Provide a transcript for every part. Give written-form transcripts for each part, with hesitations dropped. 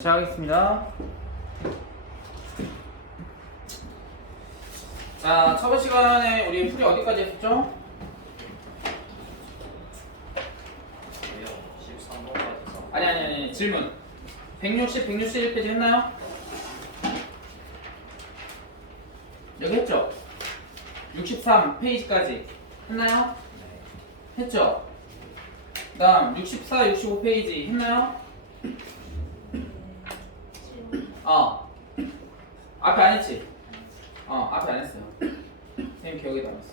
시작하겠습니다. 자, 저번 시간에 우리 풀이 어디까지 했었죠? 13번까지 아니 질문 161페이지 했나요? 여기 했죠? 63페이지까지 했나요? 했죠? 그 다음 64, 65페이지 했나요? 앞에 안 했지? 앞에 안 했어요. 선생님 기억에 남았어.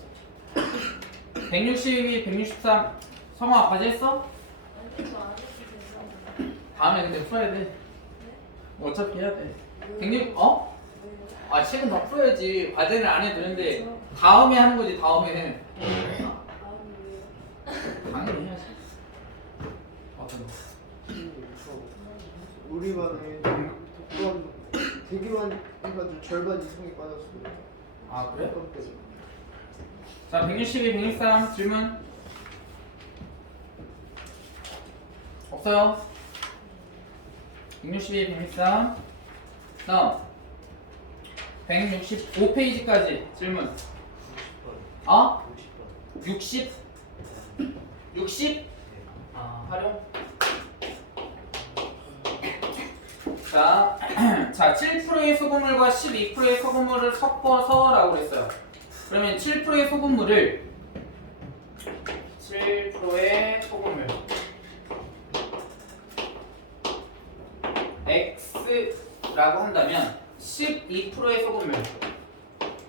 162, 163 성화 과제 했어? 다음에 근데 풀어야 돼. 어차피 해야 돼. 106, 지금 다 풀어야지. 과제는 안 해도 되는데 다음에 하는 거지, 다음에. 당연히 해야지. 어떤 거? 우리 반에 독감 되게만 해가지고 절반 이상이 빠졌어요. 아, 그래? 독감 때문에. 자, 162, 163 질문 없어요? 162, 163 다음 165페이지까지 질문 60? 60? 활용 자, 7%의 소금물과 12%의 소금물을 섞어서 라고 그랬어요. 그러면 7%의 소금물을 7%의 소금물 X라고 한다면 12%의 소금물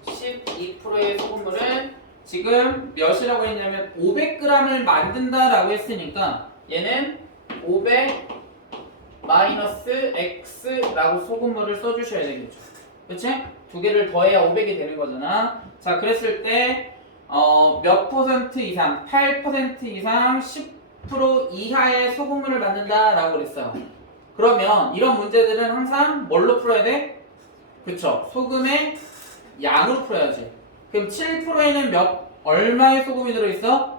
12%의 소금물은 지금 몇이라고 했냐면 500g을 만든다라고 했으니까 얘는 500 마이너스 X라고 소금물을 써주셔야 되겠죠. 그치? 두 개를 더해야 500이 되는 거잖아. 자, 그랬을 때 몇 퍼센트 이상, 8% 이상, 10% 이하의 소금물을 만든다라고 그랬어요. 그러면 이런 문제들은 항상 뭘로 풀어야 돼? 그쵸? 소금의 양으로 풀어야지. 그럼 7%에는 얼마의 소금이 들어있어?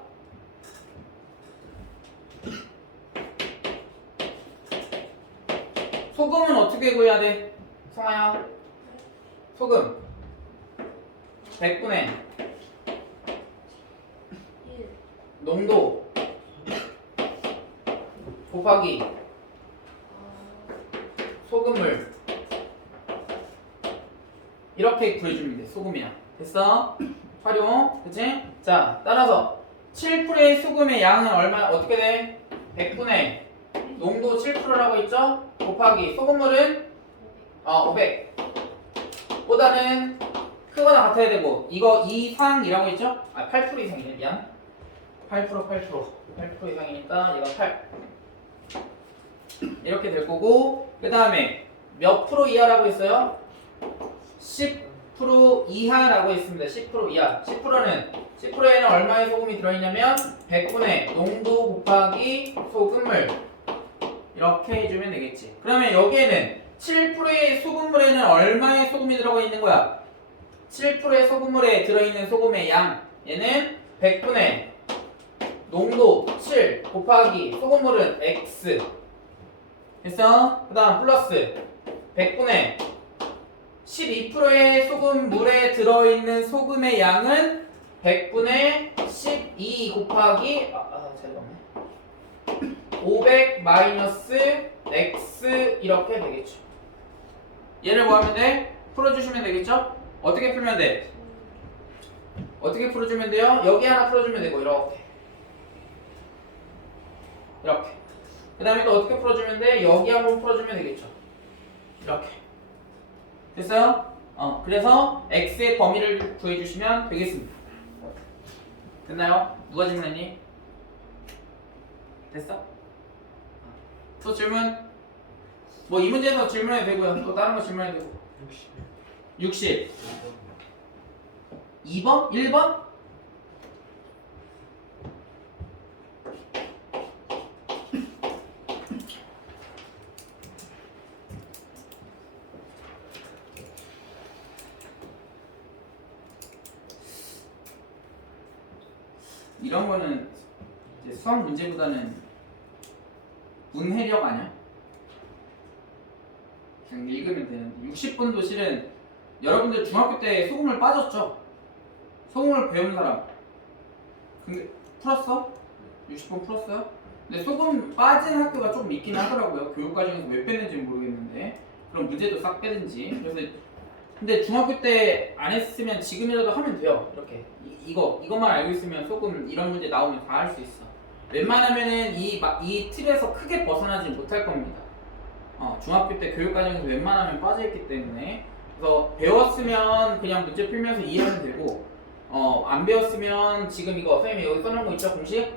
소금은 어떻게 구해야 돼? 성아야. 소금 100분의 농도 곱하기 소금물 이렇게 구해주면 돼. 소금이야. 됐어? 활용. 그치? 자, 따라서 7%의 소금의 양은 얼마 어떻게 돼? 100분의 농도 7%라고 했죠? 곱하기 소금물은 500 보다는 크거나 같아야 되고 이거 이상이라고 했죠? 8% 이상이네. 미안. 8% 이상이니까 얘가 8 이렇게 될 거고 그 다음에 몇 프로 이하라고 했어요? 10% 이하라고 했습니다. 10% 이하. 10%에는 얼마의 소금이 들어있냐면 100분의 농도 곱하기 소금물 이렇게 해주면 되겠지. 그러면 여기에는 7%의 소금물에는 얼마의 소금이 들어가 있는 거야? 7%의 소금물에 들어있는 소금의 양 얘는 100분의 농도 7 곱하기 소금물은 X 됐어? 그 다음 플러스 100분의 12%의 소금물에 들어있는 소금의 양은 100분의 12 곱하기 잠깐만 500 마이너스 X 이렇게 되겠죠. 얘를 뭐 하면 돼? 풀어주시면 되겠죠? 어떻게 풀면 돼? 어떻게 풀어주면 돼요? 여기 하나 풀어주면 되고 이렇게 그 다음에 또 어떻게 풀어주면 돼? 여기 한번 풀어주면 되겠죠. 이렇게 됐어요? 그래서 X의 범위를 구해주시면 되겠습니다. 됐나요? 누가 질문했니? 됐어? 또 질문? 뭐 이 문제에서 질문해도 되고요. 또 다른 거 질문해도 되고 60 2번? 1번? 이런 거는 이제 수학 문제보다는 문해력 아니야? 그냥 읽으면 되는데 60분도 실은 여러분들 중학교 때 소금을 빠졌죠? 소금을 배운 사람 근데 풀었어? 60분 풀었어요? 근데 소금 빠진 학교가 조금 있긴 하더라고요. 교육과정에서 왜 뺐는지 모르겠는데 그럼 문제도 싹 빼든지. 그래서 근데 중학교 때 안 했으면 지금이라도 하면 돼요. 이렇게 이것만 알고 있으면 소금 이런 문제 나오면 다 할 수 있어. 웬만하면은 이 틀에서 크게 벗어나지 못할 겁니다. 중학교 때 교육과정에서 웬만하면 빠져있기 때문에 그래서 배웠으면 그냥 문제 풀면서 이해하면 되고 안 배웠으면 지금 이거 선생님이 여기 써놓은 거 있죠? 공식?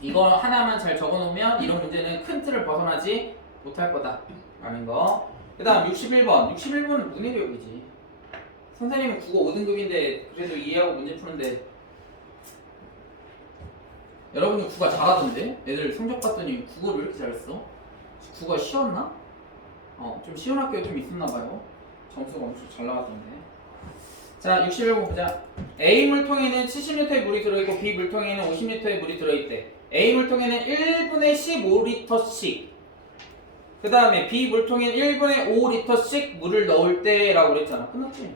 이거 하나만 잘 적어놓으면 이런 문제는 큰 틀을 벗어나지 못할 거다 라는 거. 그 다음 61번 61번은 문해력이지. 선생님은 국어 5등급인데 그래도 이해하고 문제 푸는데 여러분이 국어 잘하던데? 애들 성적 봤더니 국어를 왜 이렇게 잘했어? 국어 쉬웠나? 좀 쉬운 학교가 좀 있었나봐요. 점수가 엄청 잘 나왔던데. 자 61번 보자. A 물통에는 70리터의 물이 들어있고 B 물통에는 50리터의 물이 들어있대. A 물통에는 1분에 15리터씩 그 다음에 B 물통에는 1분에 5리터씩 물을 넣을 때 라고 그랬잖아. 끝났지?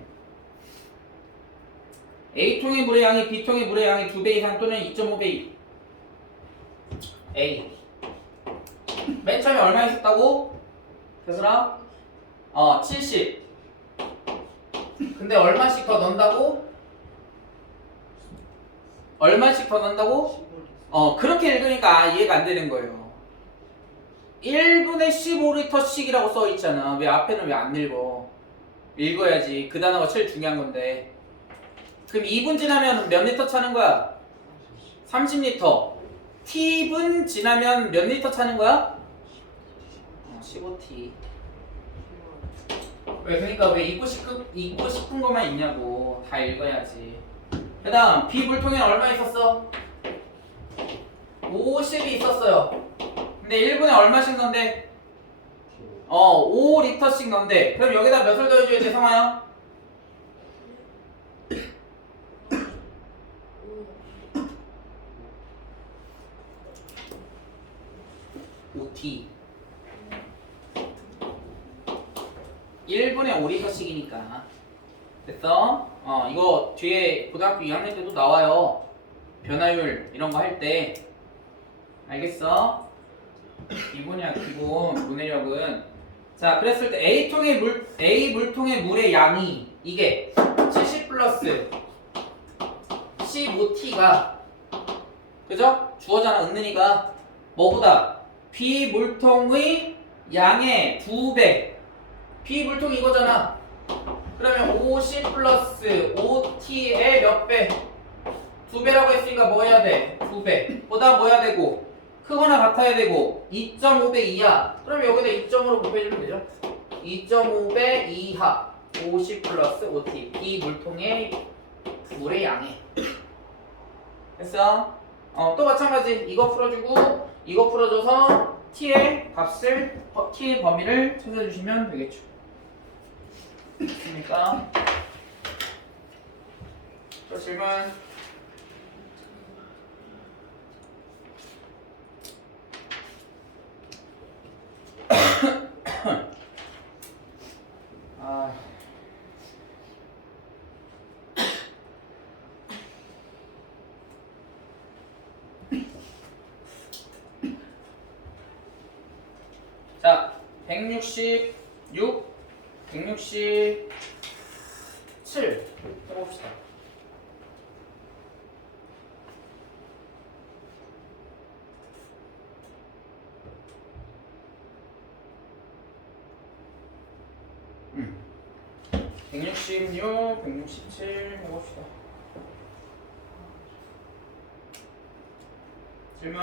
A통의 물의 양이 B통의 물의 양의 2배 이상 또는 2.5배 A 맨 처음에 얼마 있었다고? 그래서라 70 근데 얼마씩 더 넣는다고? 얼마씩 더 넣는다고? 그렇게 읽으니까 이해가 안 되는 거예요. 1분에 15리터씩이라고 써 있잖아. 왜 앞에는 왜 안 읽어? 읽어야지. 그 단어가 제일 중요한 건데. 그럼 2분 지나면 몇 리터 차는 거야? 30리터. T분 지나면 몇 리터 차는 거야? 15T. 왜 그러니까 왜 읽고 싶은 것만 있냐고. 다 읽어야지. 그 다음 B 물통에 얼마 있었어? 50이 있었어요. 근데 1분에 얼마씩 넣는데? 5리터씩 넣는데. 그럼 여기다 몇을 더해줘야 돼, 성아야? 5T. 1분에 5리터씩이니까. 됐어? 이거 뒤에 고등학교 2학년 때도 나와요. 변화율 이런 거 할 때. 알겠어? 기본이야, 기본. 문해력은. 자, 그랬을 때 A 물통의 물의 양이 이게 70 플러스 15T가 그죠? 주어잖아, 은는이가. 뭐보다? B 물통의 양의 2배. B 물통이 이거잖아. 그러면 50 플러스 5T의 몇 배? 2배라고 했으니까 뭐 해야 돼? 2배. 보다 뭐 해야 되고? 크거나 같아야 되고 2.5배 이하. 그럼 여기다 2.5로 곱해주면 되죠? 2.5배 이하 50 플러스 5T 이 물통의 물의 양에. 됐어? 또 마찬가지. 이거 풀어주고 이거 풀어줘서 T의 값을 T의 범위를 찾아주시면 되겠죠. 됐습니까? 또 질문. 자, 166, 167 해봅시다. 음. 166, 167 해봅시다. 질문.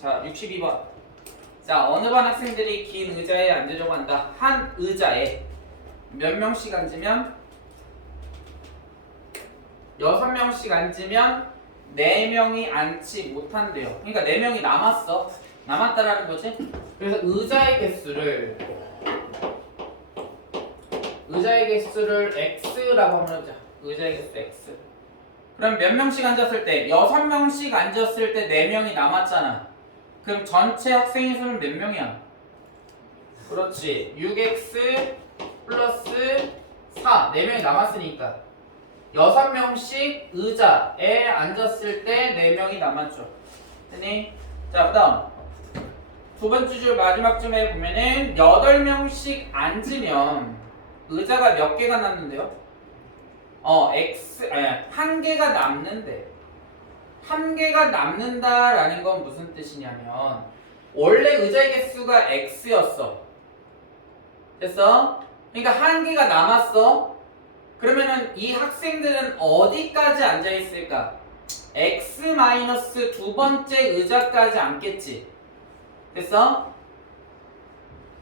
자, 62번. 자, 어느 반 학생들이 긴 의자에 앉으려고 한다. 한 의자에 몇 명씩 앉으면? 6명씩 앉으면 4명이 앉지 못한대요. 그러니까 4명이 남았어. 남았다라는 거지. 그래서 의자의 개수를 X라고 한번 해보자. 의자의 개수 X. 그럼 몇 명씩 앉았을 때? 6명씩 앉았을 때 4명이 남았잖아. 그럼 전체 학생의 수는 몇 명이야? 그렇지. 6x 플러스 4. 4명이 남았으니까. 6명씩 의자에 앉았을 때 4명이 남았죠. 됐니? 자, 그 다음. 두 번째 줄 마지막 쯤에 보면은 8명씩 앉으면 의자가 몇 개가 남는데요? 한 개가 남는데. 한 개가 남는다라는 건 무슨 뜻이냐면 원래 의자의 개수가 x였어. 됐어? 그러니까 한 개가 남았어. 그러면은 이 학생들은 어디까지 앉아 있을까? x 마이너스 두 번째 의자까지 앉겠지. 됐어?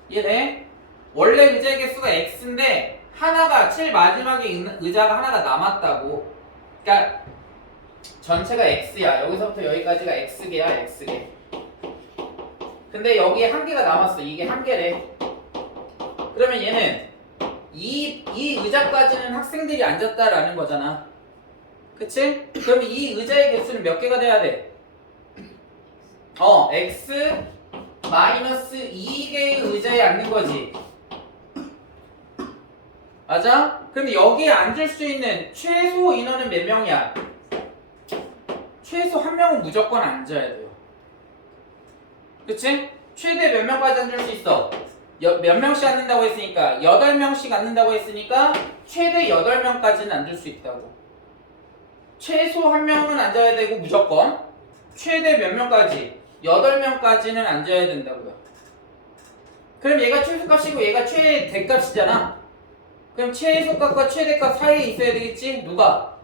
이해돼? 원래 의자의 개수가 x인데 하나가 제일 마지막에 있는 의자가 하나가 남았다고. 그러니까 전체가 x야. 여기서부터 여기까지가 x개야, x개. 근데 여기에 한 개가 남았어. 이게 한 개래. 그러면 얘는 이 의자까지는 학생들이 앉았다라는 거잖아. 그치? 그럼 이 의자의 개수는 몇 개가 돼야 돼? x 마이너스 2개의 의자에 앉는 거지. 맞아? 근데 여기에 앉을 수 있는 최소 인원은 몇 명이야? 최소 한 명은 무조건 앉아야 돼요. 그치? 최대 몇 명까지 앉을 수 있어? 몇 명씩 앉는다고 했으니까 8명씩 앉는다고 했으니까 최대 8명까지는 앉을 수 있다고. 최소 한 명은 앉아야 되고 무조건 최대 몇 명까지? 8명까지는 앉아야 된다고요. 그럼 얘가 최소값이고 얘가 최대값이잖아. 그럼 최소값과 최대값 사이에 있어야 되겠지? 누가?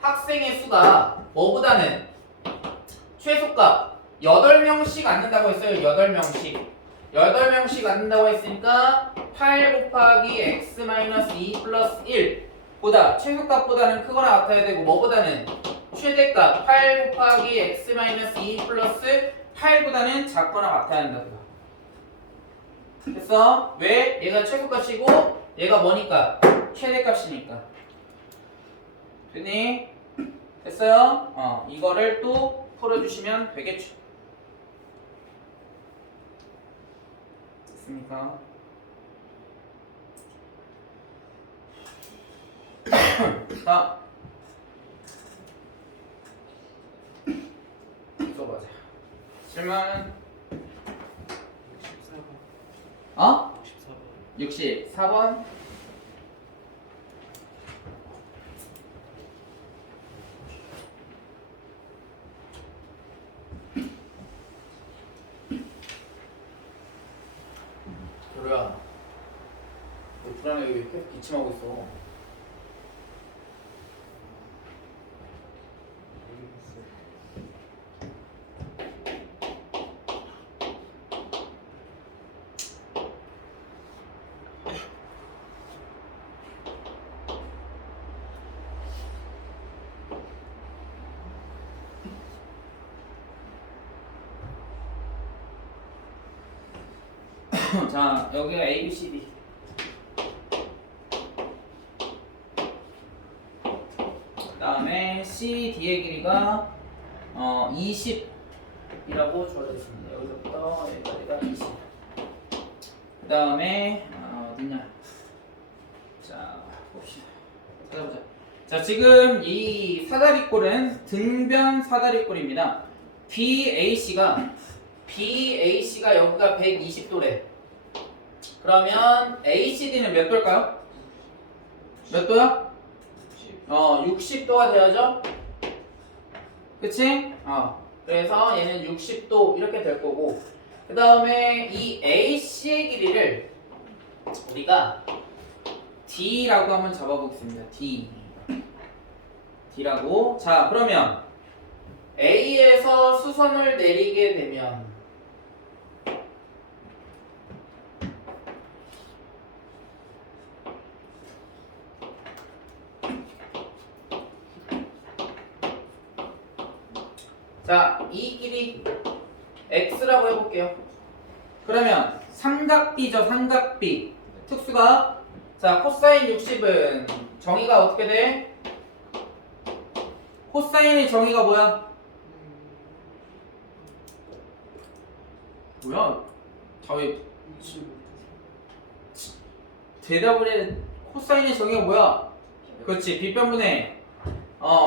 학생의 수가 뭐보다는 최소값 8명씩 앉는다고 했어요. 8명씩 8명씩 앉는다고 했으니까 8 곱하기 x 마이너스 2 플러스 1 보다 최소값보다는 크거나 같아야 되고 뭐보다는 최대값 8 곱하기 x 마이너스 2 플러스 8보다는 작거나 같아야 한다고요. 됐어? 왜? 얘가 최소값이고 얘가 뭐니까? 최대값이니까. 됐니? 됐어요? 이거를 또 풀어주시면 되겠죠. 됐습니까? 자, 이거 맞아. 질문. 64번. 도리야, 너 불안해. 왜 계속 기침하고 있어? 자, 여기가 A, B, C, D. 그 다음에 C, D의 길이가 20이라고 주어져 있습니다. 여기서부터 여기까지가 20. 그 다음에 어딨냐? 자, 봅시다. 찾아보자. 자, 지금 이 사다리꼴은 등변 사다리꼴입니다. BAC가 여기가 120도래. 그러면 ACD는 몇 도일까요? 몇 도야? 60도가 돼야죠? 그치? 그래서 얘는 60도 이렇게 될 거고 그 다음에 이 AC의 길이를 우리가 D라고 한번 잡아보겠습니다. D라고. 자, 그러면 A에서 수선을 내리게 되면 자, 이 길이 x라고 해볼게요. 그러면 삼각비죠, 삼각비. 특수가 자 코사인 60은 정의가 어떻게 돼? 코사인의 정의가 뭐야? 뭐야? 자왜 대답을 해. 코사인의 정의가 뭐야? 그렇지. 빗변분의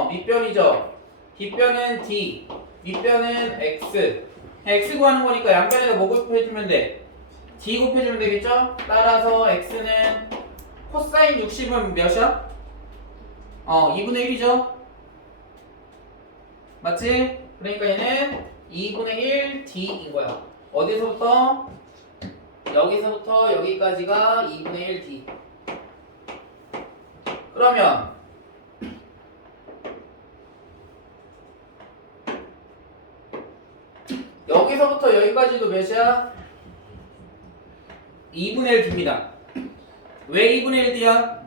밑변이죠. 빗변은 D, 밑변은 X. X 구하는 거니까 양변에다 뭐 곱해주면 돼? D 곱해주면 되겠죠? 따라서 X는 코사인 60은 몇이야? 2분의 1이죠? 맞지? 그러니까 얘는 2분의 1 D인 거야. 어디서부터? 여기서부터 여기까지가 2분의 1 D. 그러면 여기서부터 여기까지도 몇이야? 2분의 1 D입니다. 왜 2분의 1 D야?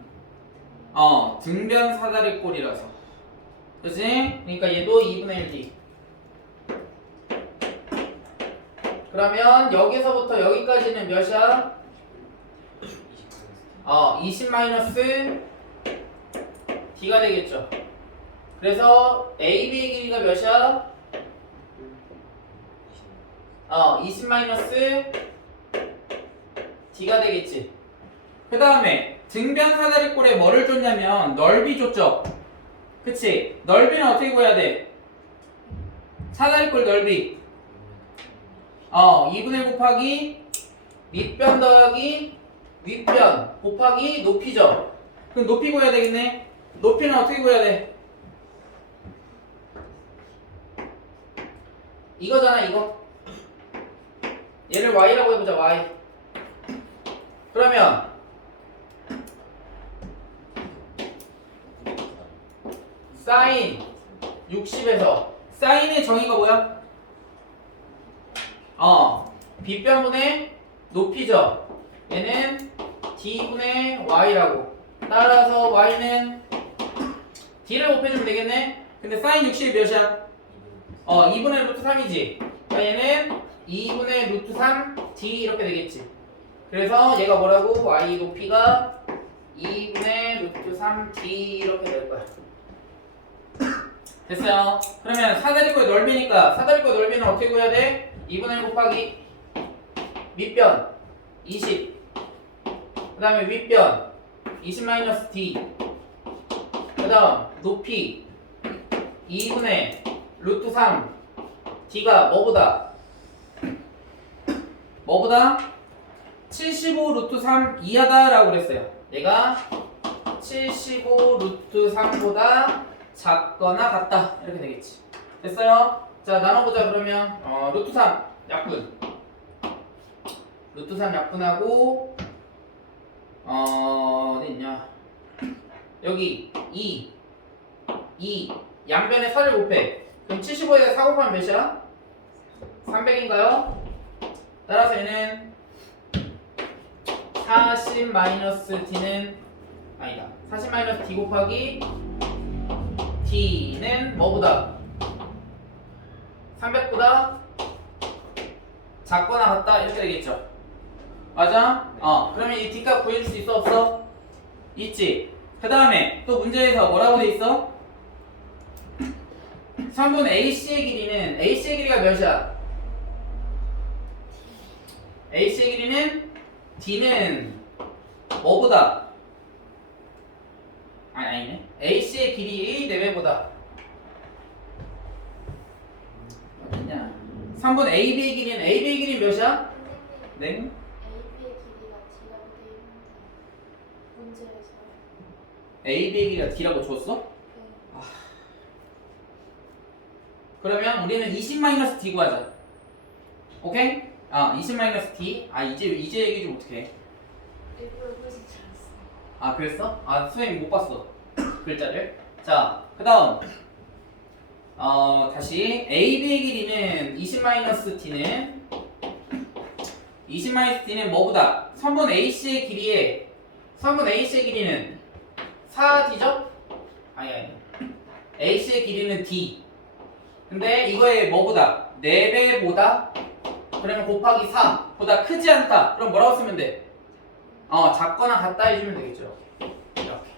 등변 사다리 꼴이라서. 그치? 그러니까 얘도 2분의 1 D. 그러면 여기서부터 여기까지는 몇이야? 20 마이너스 D가 되겠죠. 그래서 AB의 길이가 몇이야? 20 마이너스 D가 되겠지. 그 다음에 등변 사다리꼴에 뭐를 줬냐면 넓이 줬죠. 그치? 넓이는 어떻게 구해야 돼? 사다리꼴 넓이 2분의 1 곱하기 밑변 더하기 윗변 곱하기 높이죠. 그럼 높이 구해야 되겠네. 높이는 어떻게 구해야 돼? 이거잖아 이거. 얘를 y라고 해보자. y. 그러면 사인 60에서 사인의 정의가 뭐야? 빗변분의 높이죠. 얘는 d분의 y라고. 따라서 y는 d를 곱해주면 되겠네. 근데 사인 60이 몇이야? 2분의 루트 3이지. 그러니까 얘는 2분의 루트 3 d 이렇게 되겠지. 그래서 얘가 뭐라고? y 높이가 2분의 루트 3 d 이렇게 될 거야. 됐어요. 그러면 사다리꼴 넓이니까 사다리꼴 넓이는 어떻게 구해야 돼? 2분의 1 곱하기 밑변 20. 그 다음에 윗변 20 마이너스 d. 그 다음 높이 2분의 루트 3 d가 뭐보다? 75 루트 3 이하다 라고 그랬어요. 얘가 75 루트 3보다 작거나 같다 이렇게 되겠지. 됐어요? 자 나눠보자. 그러면 루트 3 약분, 루트 3 약분하고 어디 있냐, 여기 2 양변에 4를 곱해. 그럼 75에다 4 곱하면 몇이야? 300인가요? 따라서 얘는 40 마이너스 d는 아니다. 40 마이너스 d 곱하기 d는 뭐보다? 300보다 작거나 같다 이렇게 되겠죠. 맞아? 그러면 이 d값 구해줄 수 있어 없어? 있지. 그 다음에 또 문제에서 뭐라고 돼 있어? 선분 AC의 길이는 AC의 길이가 몇이야? AC의 길이는 D는 뭐보다? 아니네. AC의 길이의 4배보다. 어딨냐? 3번 AB의 길이는 AB의 길이 몇이야? 네? AB의 길이가 D라고 돼 있는데 문제에서 AB의 길이가 D라고 줬어? 그러면 우리는 20-D 구하자. 오케이? 20-D. 이제 얘기 좀 어떡해. 일부러 보지 않았어. 그랬어? 선생님 못 봤어. 글자를. 자, 그 다음. 다시. AB의 길이는 20-D는 20-D는 뭐보다? 선분 AC의 길이는 4D죠? 아니. AC의 길이는 D. 근데 이거에 뭐보다? 4배보다? 그러면 곱하기 4보다 크지 않다. 그럼 뭐라고 쓰면 돼? 작거나 같다 해주면 되겠죠. 이렇게.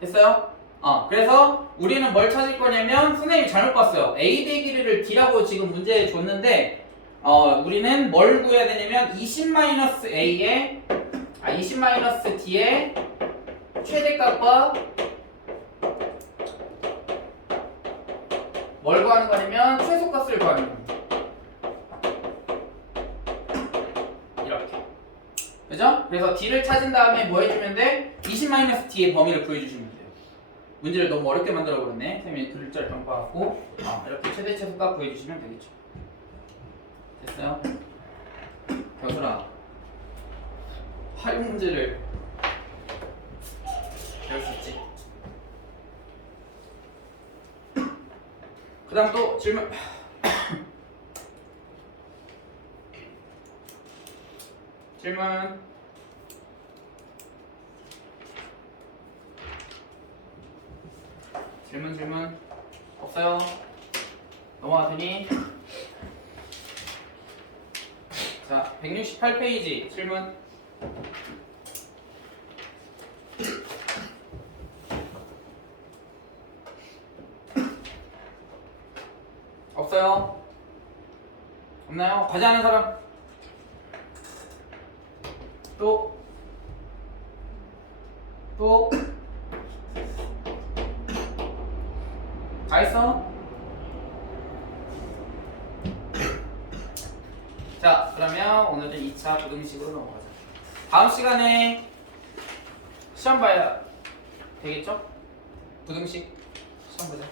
됐어요? 그래서 우리는 뭘 찾을 거냐면 선생님이 잘못 봤어요. A 대 길이를 D라고 지금 문제에 줬는데 우리는 뭘 구해야 되냐면 20-A의 20-D의 최대값과 뭘 구하는 거냐면 최소값을 구하는 겁니다. 이렇게. 그죠? 그래서 D를 찾은 다음에 뭐 해주면 돼? 20-D의 범위를 구해주시면 돼요. 문제를 너무 어렵게 만들어 버렸네. 선생님이 글자를 잘못 봐갖고 이렇게 최대 최소값 구해주시면 되겠죠. 됐어요? 교수라 활용 문제를 배울 수 있지. 그 다음 또 질문. 질문. 질문 없어요? 넘어가더니. 자, 168페이지 질문. 없어요? 없나요? 과제하는 사람? 또? 다 했어? 자, 그러면 오늘은 2차 부등식으로 넘어가자. 다음 시간에 시험 봐야 되겠죠? 부등식 시험 보자.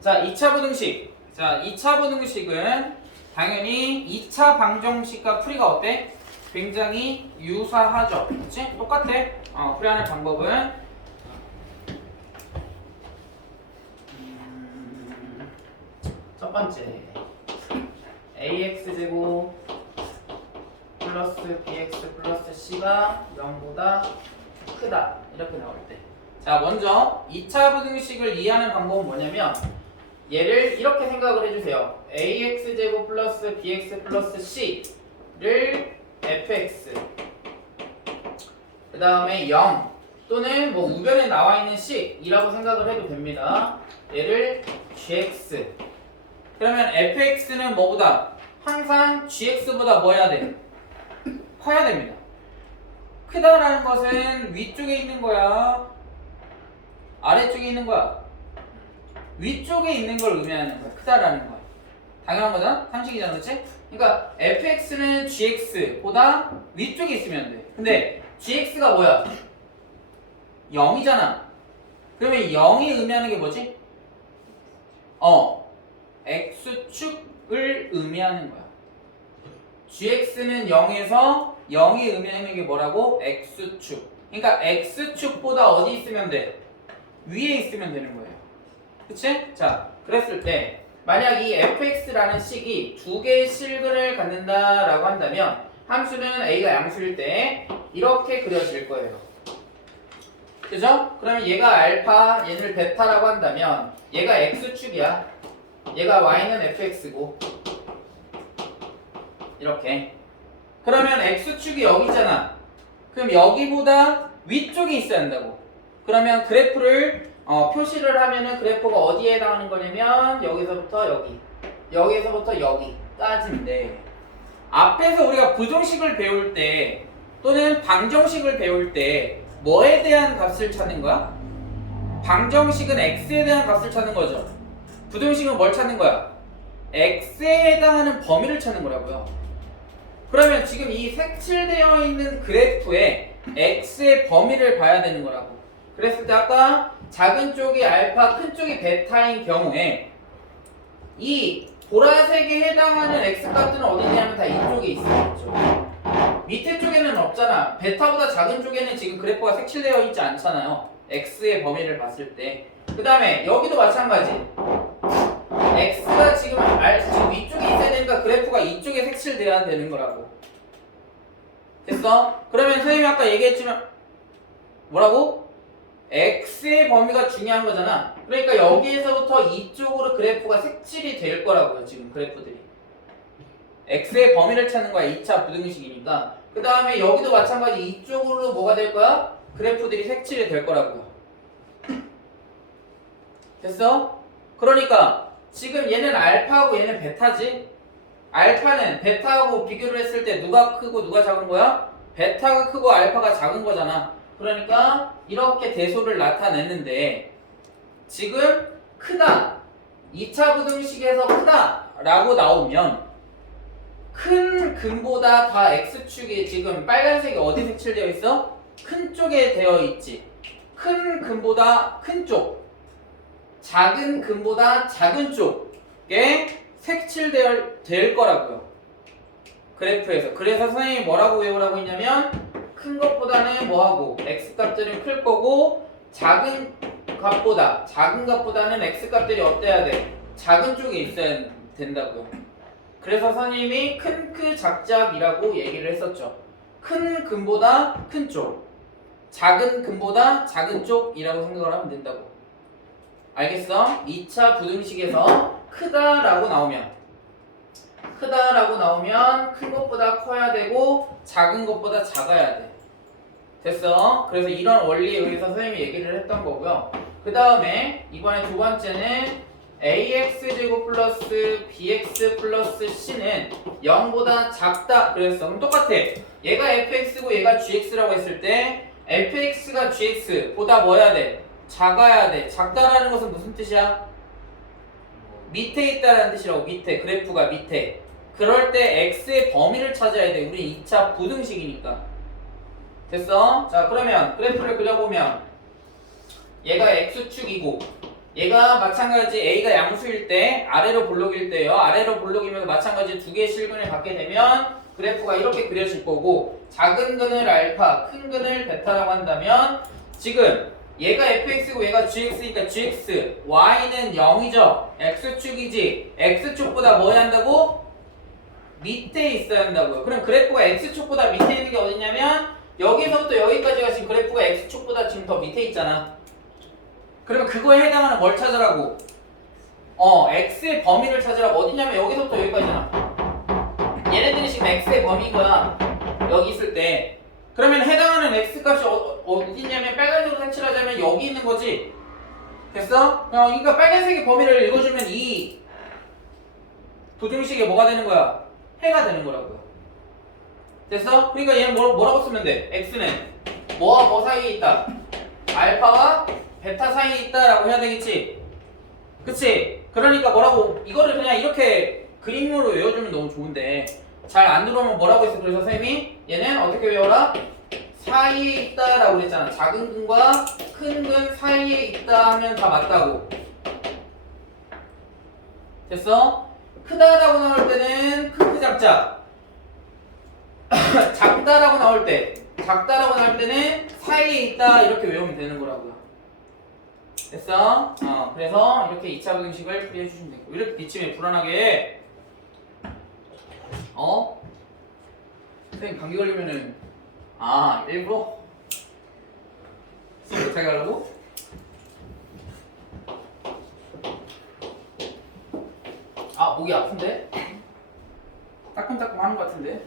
자, 2차 부등식. 자, 2차 부등식은 당연히 2차 방정식과 풀이가 어때? 굉장히 유사하죠. 그치? 똑같아. 풀이하는 방법은 첫 번째 ax제곱 플러스 bx 플러스 c가 0보다 크다. 이렇게 나올 때. 자, 먼저 2차 부등식을 이해하는 방법은 뭐냐면 얘를 이렇게 생각을 해주세요. ax제곱 플러스 bx 플러스 c를 fx 그 다음에 0 또는 뭐 우변에 나와 있는 식이라고 생각을 해도 됩니다. 얘를 gx. 그러면 fx는 뭐보다? 항상 gx보다 뭐 해야 돼? 커야 됩니다. 크다라는 것은 위쪽에 있는 거야? 아래쪽에 있는 거야? 위쪽에 있는 걸 의미하는 거야. 크다라는 거야. 당연한 거잖아? 상식이잖아, 그렇지? 그러니까 fx는 gx보다 위쪽에 있으면 돼. 근데 gx가 뭐야? 0이잖아. 그러면 0이 의미하는 게 뭐지? x축을 의미하는 거야. gx는 0에서 0이 의미하는 게 뭐라고? x축. 그러니까 x축보다 어디 있으면 돼? 위에 있으면 되는 거예요. 그치? 자, 그랬을 때 만약 이 fx라는 식이 두 개의 실근을 갖는다라고 한다면 함수는 a가 양수일 때 이렇게 그려질 거예요. 그죠? 그러면 얘가 알파, 얘를 베타라고 한다면 얘가 x축이야. 얘가 y는 fx고 이렇게. 그러면 x축이 여기 있잖아. 그럼 여기보다 위쪽에 있어야 한다고. 그러면 그래프를 표시를 하면은 그래프가 어디에 해당하는 거냐면 여기서부터 여기, 여기에서부터 여기까지인데 앞에서 우리가 부등식을 배울 때 또는 방정식을 배울 때 뭐에 대한 값을 찾는 거야? 방정식은 x에 대한 값을 찾는 거죠. 부등식은 뭘 찾는 거야? x에 해당하는 범위를 찾는 거라고요. 그러면 지금 이 색칠되어 있는 그래프에 x의 범위를 봐야 되는 거라고. 그랬을 때 아까 작은 쪽이 알파, 큰 쪽이 베타인 경우에 이 보라색에 해당하는 x값들은 어디냐면 다 이쪽에 있어요. 밑에 쪽에는 없잖아. 베타보다 작은 쪽에는 지금 그래프가 색칠되어 있지 않잖아요. x의 범위를 봤을 때. 그 다음에 여기도 마찬가지. x가 지금 위쪽에 있어야 되니까 그래프가 이쪽에 색칠돼야 되는 거라고. 됐어? 그러면 선생님이 아까 얘기했지만 뭐라고? x의 범위가 중요한 거잖아. 그러니까 여기에서부터 이쪽으로 그래프가 색칠이 될 거라고요. 지금 그래프들이. x의 범위를 찾는 거야. 2차 부등식이니까. 그 다음에 여기도 마찬가지 이쪽으로 뭐가 될 거야? 그래프들이 색칠이 될 거라고요. 됐어? 그러니까 지금 얘는 알파하고 얘는 베타지? 알파는 베타하고 비교를 했을 때 누가 크고 누가 작은 거야? 베타가 크고 알파가 작은 거잖아. 그러니까 이렇게 대소를 나타냈는데 지금 크다 2차 부등식에서 크다 라고 나오면 큰 근보다 다 x축이 지금 빨간색이 어디 색칠되어 있어? 큰 쪽에 되어 있지. 큰 근보다 큰 쪽, 작은 근보다 작은 쪽에 색칠되어 될 거라고요. 그래프에서. 그래서 선생님이 뭐라고 외우라고 했냐면 큰 것보다는 뭐하고 x 값들은 클 거고 작은 값보다는 x 값들이 어때야 돼? 작은 쪽에 있어야 된다고요. 그래서 선생님이 큰 크 작작이라고 얘기를 했었죠. 큰 근보다 큰 쪽, 작은 근보다 작은 쪽이라고 생각을 하면 된다고. 알겠어? 2차 부등식에서 크다라고 나오면 큰 것보다 커야 되고 작은 것보다 작아야 돼. 됐어? 그래서 이런 원리에 의해서 선생님이 얘기를 했던 거고요. 그 다음에 이번에 두 번째는 ax제곱 플러스 bx 플러스 c는 0보다 작다 그랬어. 그럼 똑같아. 얘가 fx고 얘가 gx라고 했을 때 fx가 gx보다 뭐 해야 돼? 작아야 돼. 작다라는 것은 무슨 뜻이야? 밑에 있다라는 뜻이라고. 밑에. 그래프가 밑에. 그럴 때 x의 범위를 찾아야 돼. 우리 2차 부등식이니까. 됐어? 자, 그러면 그래프를 그려보면 얘가 x축이고 얘가 마찬가지 a가 양수일 때 아래로 볼록일 때요. 아래로 볼록이면 마찬가지 두 개의 실근을 갖게 되면 그래프가 이렇게 그려질 거고 작은 근을 알파, 큰 근을 베타라고 한다면 지금 얘가 fx고 얘가 gx니까 gx, y는 0이죠. x축이지. x축보다 뭐 해야 한다고? 밑에 있어야 한다고요. 그럼 그래프가 x축보다 밑에 있는 게 어디냐면 여기서부터 여기까지가 지금 그래프가 x축보다 지금 더 밑에 있잖아. 그러면 그거에 해당하는 뭘 찾으라고? x의 범위를 찾으라고. 어디냐면 여기서부터 여기까지잖아. 얘네들이 지금 x의 범위인 거야. 여기 있을 때. 그러면 해당하는 x 값이 어디냐면 빨간색으로 색칠하자면 여기 있는 거지. 됐어? 그러니까 빨간색의 범위를 읽어주면 이 부등식에 뭐가 되는 거야? 해가 되는 거라고요. 됐어? 그러니까 얘는 뭐라고 쓰면 돼? x는 뭐와 뭐 사이에 있다? 알파와 베타 사이에 있다라고 해야 되겠지? 그치? 그러니까 뭐라고 이거를 그냥 이렇게 그림으로 외워주면 너무 좋은데 잘 안 들어오면 뭐라고 했어? 그래서 선생님이 얘는 어떻게 외워라? 사이에 있다라고 그랬잖아. 작은 근과 큰 근 사이에 있다 하면 다 맞다고. 됐어? 크다라고 나올 때는 크크 작작. 작다라고 나올 때는 사이에 있다 이렇게 외우면 되는 거라고요. 됐어? 그래서 이렇게 2차 부등식을 풀이해 주시면 되고 이렇게 비치면 불안하게 선생님 감기 걸리면은 일부러 수업 못하게 하려고? 목이 아픈데? 따끔따끔 하는 것 같은데?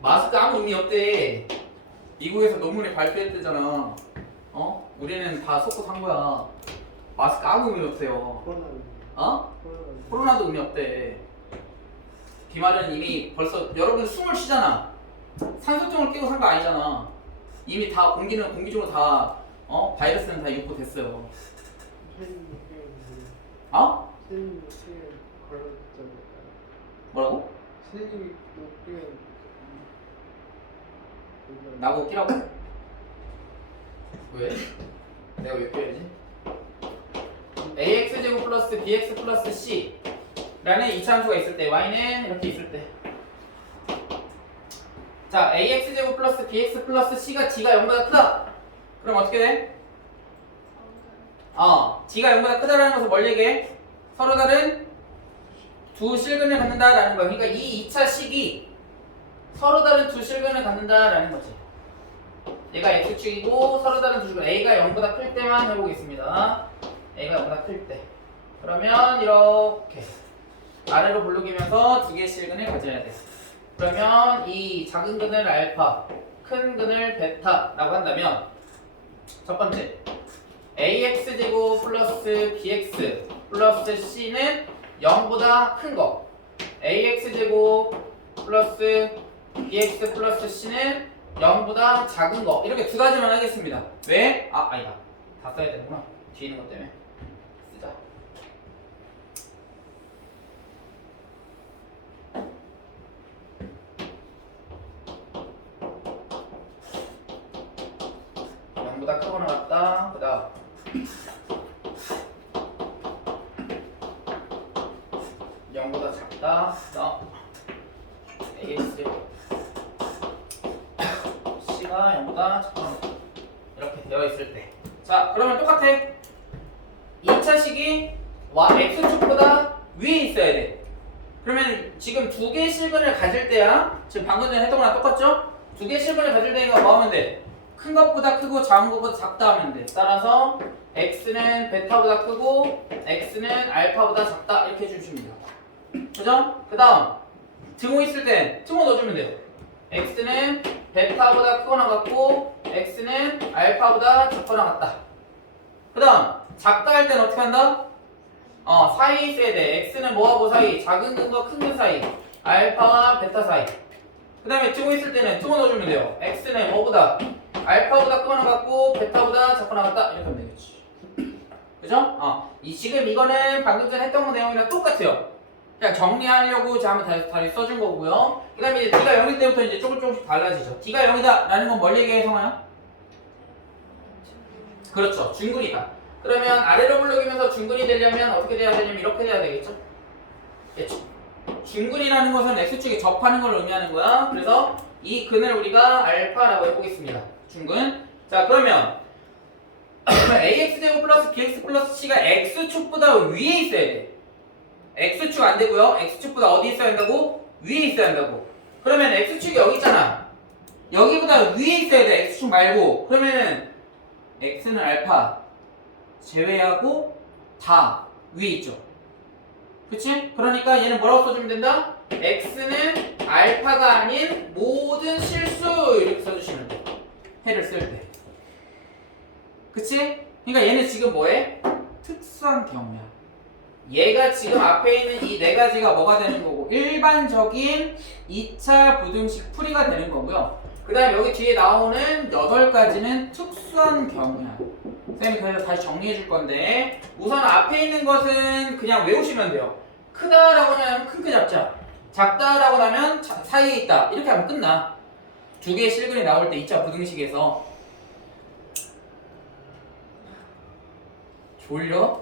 마스크 아무 의미 없대. 미국에서 논문에 발표했대잖아. 우리는 다 속고 산 거야. 마스크 아무 의미 없어요. 코로나도 의미 없대. 비말은 이미 벌써 여러분 숨을 쉬잖아. 산소통을 끼고 산 거 아니잖아. 이미 다 공기 중으로 다 바이러스는 다 유포됐어요. 뭐라고? 나보고 끼라고? 왜? 내가 왜 끼야지? ax제곱 플러스 bx 플러스 c 라는 이차함수가 있을 때 y는 이렇게 있을 때 자 ax제곱 플러스 bx 플러스 c가 g가 0보다 크다. 그럼 어떻게 돼? g가 0보다 크다라는 것을 뭘 얘기해? 서로 다른 두 실근을 갖는다라는 거야. 그러니까 이 2차 식이 서로 다른 두 실근을 갖는다라는 거지. 얘가 x축이고 서로 다른 두 축은 a가 0보다 클 때만 해보겠습니다. a가 0보다 클 때. 그러면 이렇게 아래로 볼록이면서 두 개의 실근을 가져야 돼. 그러면 이 작은 근을 알파, 큰 근을 베타라고 한다면 첫 번째 ax제곱 플러스 bx 플러스 c는 0보다 큰 거. ax제곱 플러스 bx 플러스 c는 0보다 작은 거. 이렇게 두 가지만 하겠습니다. 왜? 아니다. 다 써야 되는구나. 뒤에 있는 것 때문에. 쓰자. 보다 크거나 같다. 그 다음 0보다 작다. 그 다음 AX C가 0보다 작다. 이렇게 되어 있을 때. 자, 그러면 똑같아. 2차식이 X축보다 위에 있어야 돼. 그러면 지금 두 개의 실근을 가질 때야, 지금 방금 전에 했던 거랑 똑같죠? 두 개의 실근을 가질 때니까 뭐 하면 돼? 큰 것보다 크고 작은 것보다 작다 하면 돼. 따라서 x는 베타보다 크고 x는 알파보다 작다 이렇게 해주시면 돼요. 그죠? 그 다음 등호 있을 땐 등호 넣어주면 돼요. x는 베타보다 크거나 같고 x는 알파보다 작거나 같다. 그 다음 작다 할 때는 어떻게 한다? 사이에 있어야 돼. x는 뭐하고 사이? 작은 근과 큰 근 사이. 알파와 베타 사이. 그 다음에 등호 있을 때는 등호 넣어주면 돼요. x는 뭐보다? 알파보다 크거나 같고 베타보다 작거나 같다 이렇게 하면 되겠지. 그죠? 지금 이거는 방금 전에 했던 거 내용이랑 똑같아요. 그냥 정리하려고 제가 한번 다시 써준 거고요. 그 다음에 이제 D가 0일 때부터 이제 조금씩 달라지죠. D가 0이다 라는 건 뭘 얘기해, 성아야? 그렇죠. 중근이다. 그러면 아래로 블록이면서 중근이 되려면 어떻게 돼야 되냐면 이렇게 돼야 되겠죠? 그렇죠. 중근이라는 것은 X축에 접하는 걸 의미하는 거야. 그래서 이 근을 우리가 알파라고 해보겠습니다. 중근. 자, 그러면 ax제곱 플러스 bx 플러스 c가 x축보다 위에 있어야 돼. x축 안 되고요. x축보다 어디 있어야 한다고? 위에 있어야 한다고. 그러면 x축이 여기 있잖아. 여기보다 위에 있어야 돼. x축 말고. 그러면은 x는 알파 제외하고 다 위에 있죠. 그치? 그러니까 얘는 뭐라고 써주면 된다? x는 알파가 아닌 모든 실수 이렇게 써주시면 돼. 해를 쓸 때. 그치? 그러니까 얘는 지금 뭐해? 특수한 경우야. 얘가 지금 앞에 있는 이 네 가지가 뭐가 되는 거고 일반적인 2차 부등식 풀이가 되는 거고요. 그 다음에 여기 뒤에 나오는 8가지는 특수한 경우야. 쌤이 그래서 다시 정리해 줄 건데 우선 앞에 있는 것은 그냥 외우시면 돼요. 크다라고 하면 큰 크 잡자. 작다라고 하면 사이에 있다. 이렇게 하면 끝나. 두 개의 실근이 나올 때 2차 부등식에서 졸려?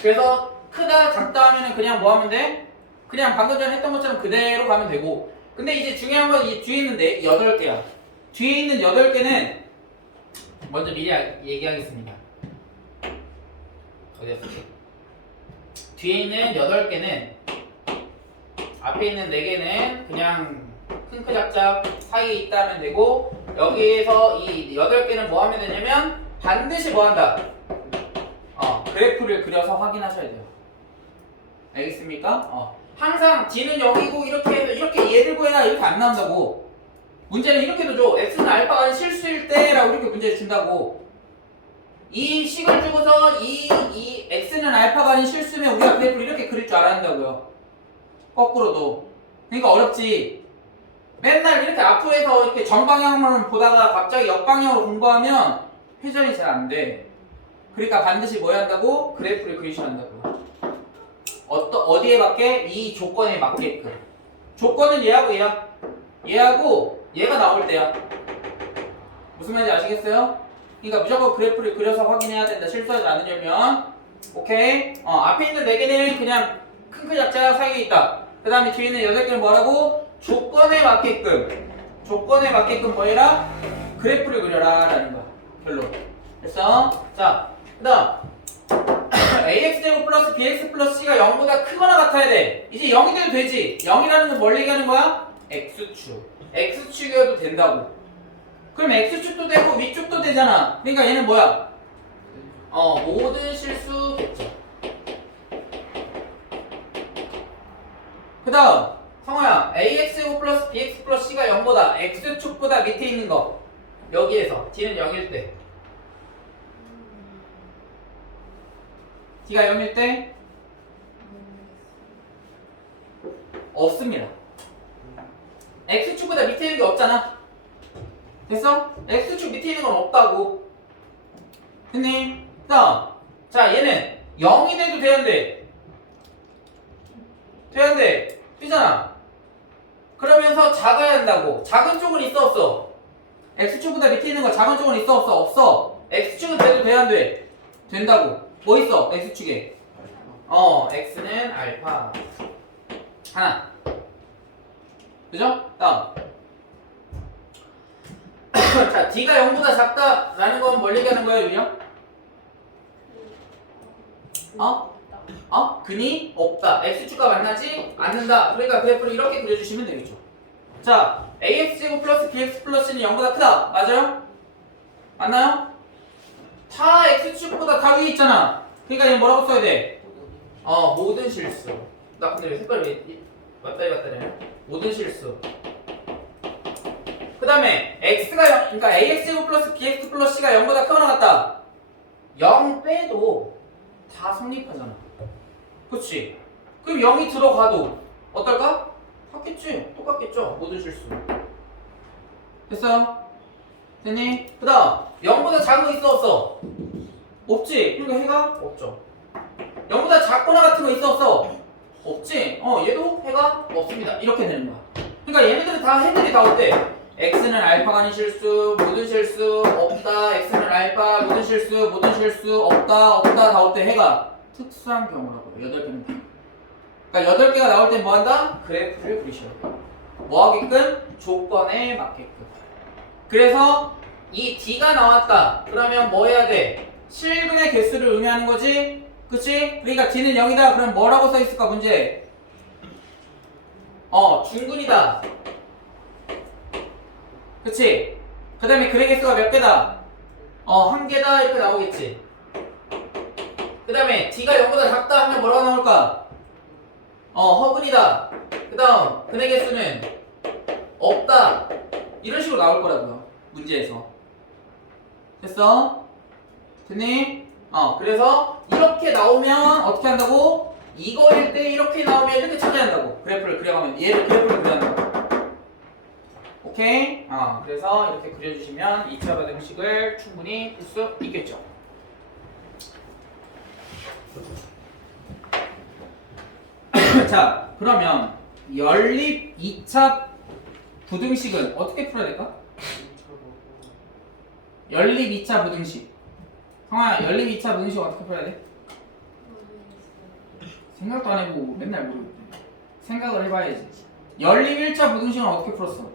그래서 크다 작다 하면은 그냥 뭐 하면 돼? 그냥 방금 전에 했던 것처럼 그대로 가면 되고. 근데 이제 중요한 건 이 뒤에 있는데 8개야. 뒤에 있는 8개는 먼저 미리 얘기하겠습니다. 어디였어? 뒤에 있는 8개는 앞에 있는 4개는 그냥 큰 크 작작 사이에 있다면 되고 여기에서 이 8개는 뭐 하면 되냐면 반드시 뭐 한다? 그래프를 그려서 확인하셔야 돼요. 알겠습니까? 항상 D는 0이고 이렇게 얘를 구해라 이렇게 안 나온다고. 문제는 이렇게도 줘. X는 알파가 실수일 때라고 이렇게 문제를 준다고. 이 식을 주고서 이 X는 알파가 아닌 실수면 우리가 그래프를 이렇게 그릴 줄 알아야 한다고요. 거꾸로도. 그러니까 어렵지. 맨날 이렇게 앞으로해서 이렇게 정방향으로만 보다가 갑자기 역방향으로 공부하면 회전이 잘 안 돼. 그러니까 반드시 뭐 해야 한다고? 그래프를 그리셔야 한다고. 어디에 맞게? 이 조건에 맞게끔. 조건은 얘하고 얘야. 얘하고 얘가 나올 때야. 무슨 말인지 아시겠어요? 그러니까 무조건 그래프를 그려서 확인해야 된다. 실수하지 않으려면. 오케이? 앞에 있는 4개는 그냥 큰 크 작자 사이에 있다. 그 다음에 뒤에 있는 8개는 뭐라고? 조건에 맞게끔. 조건에 맞게끔 뭐 해라? 그래프를 그려라 라는 거야. 결론. 됐어? 자, 그 다음 ax제곱 플러스 bx 플러스 c가 0보다 크거나 같아야 돼. 이제 0이 돼도 되지. 0이라는 건 뭘 얘기하는 거야? x축. x축이어도 된다고. 그럼 x축도 되고 위축도 되잖아. 그러니까 얘는 뭐야? 모든 실수겠죠. 그 다음 성호야, ax제곱 플러스 bx 플러스 c가 0보다 x축보다 밑에 있는 거 여기에서 d는 0일 때 d가 0일 때 없습니다. x축보다 밑에 있는 게 없잖아. 됐어? x축 밑에 있는 건 없다고. 됐니? 다음 자 얘는 0이 돼도 되는데 되잖아. 그러면서 작아야 한다고. 작은 쪽은 있어 없어? x축보다 밑에 있는 거 작은 쪽은 있어 없어? 없어. x축은 돼도 돼 안 돼? 된다고. 뭐 있어? x축에 x는 알파 하나. 그죠? 다음 자 d가 0보다 작다라는 건 뭘 얘기하는 거예요 유리야? 근이 없다. x축과 만나지 않는다. 그러니까 그래프를 이렇게 그려주시면 되겠죠. 자, ax제곱 플러스 bx 플러스는 0보다 크다. 맞아요? 맞나요? 다 x축보다 다 위에 있잖아. 그러니까 얘 뭐라고 써야 돼? 모든 실수. 나 근데 왜 색깔이 왜 맞다리 해? 모든 실수. 그 다음에 x가 0, 그러니까 ax제곱 플러스 bx 플러스 c가 0보다 크거나 같다. 0 빼도 다 성립하잖아. 그치? 그럼 0이 들어가도 어떨까? 같겠지? 똑같겠죠? 모든 실수. 됐어요? 됐니? 그 다음 0보다 작은 거 있어 없어? 없지? 그러니까 해가 없죠. 0보다 작거나 같은 거 있어 없어? 없지? 얘도 해가 없습니다. 이렇게 되는 거야. 그러니까 얘네들은 다 해들이 다 어때? x는 알파가 아닌 실수, 모든 실수, 없다, x는 알파, 모든 실수, 없다 다 어때? 해가 특수한 경우라고요. 8개는 다. 그러니까 8개가 나올 땐 뭐 한다? 그래프를 그리셔야 돼요. 뭐 하게끔? 조건에 맞게끔. 그래서 이 d가 나왔다. 그러면 뭐 해야 돼? 실근의 개수를 의미하는 거지? 그치? 그러니까 d는 0이다. 그럼 뭐라고 써 있을까 문제? 중근이다. 그치? 그 다음에 그의 개수가 몇 개다? 1개다 이렇게 나오겠지. 그 다음에 d가 0보다 작다 하면 뭐라고 나올까? 허근이다. 그 다음 근의 개수는 없다. 이런 식으로 나올 거라고요. 문제에서. 됐어? 됐니? 그래서 이렇게 나오면 어떻게 한다고? 이거일 때 이렇게 나오면 이렇게 찾아야 한다고. 그래프를 그려가면 얘를 그래프를 그려야 한다고. 오케이? 그래서 이렇게 그려주시면 2차 방정식을 충분히 풀 수 있겠죠. 자, 그러면 연립 2차 부등식은 어떻게 풀어야 될까? 연립 2차 부등식. 성아야, 연립 2차 부등식 어떻게 풀어야 돼? 생각도 안 해보고 맨날 모르겠대. 생각을 해봐야지. 연립 1차 부등식은 어떻게 풀었어?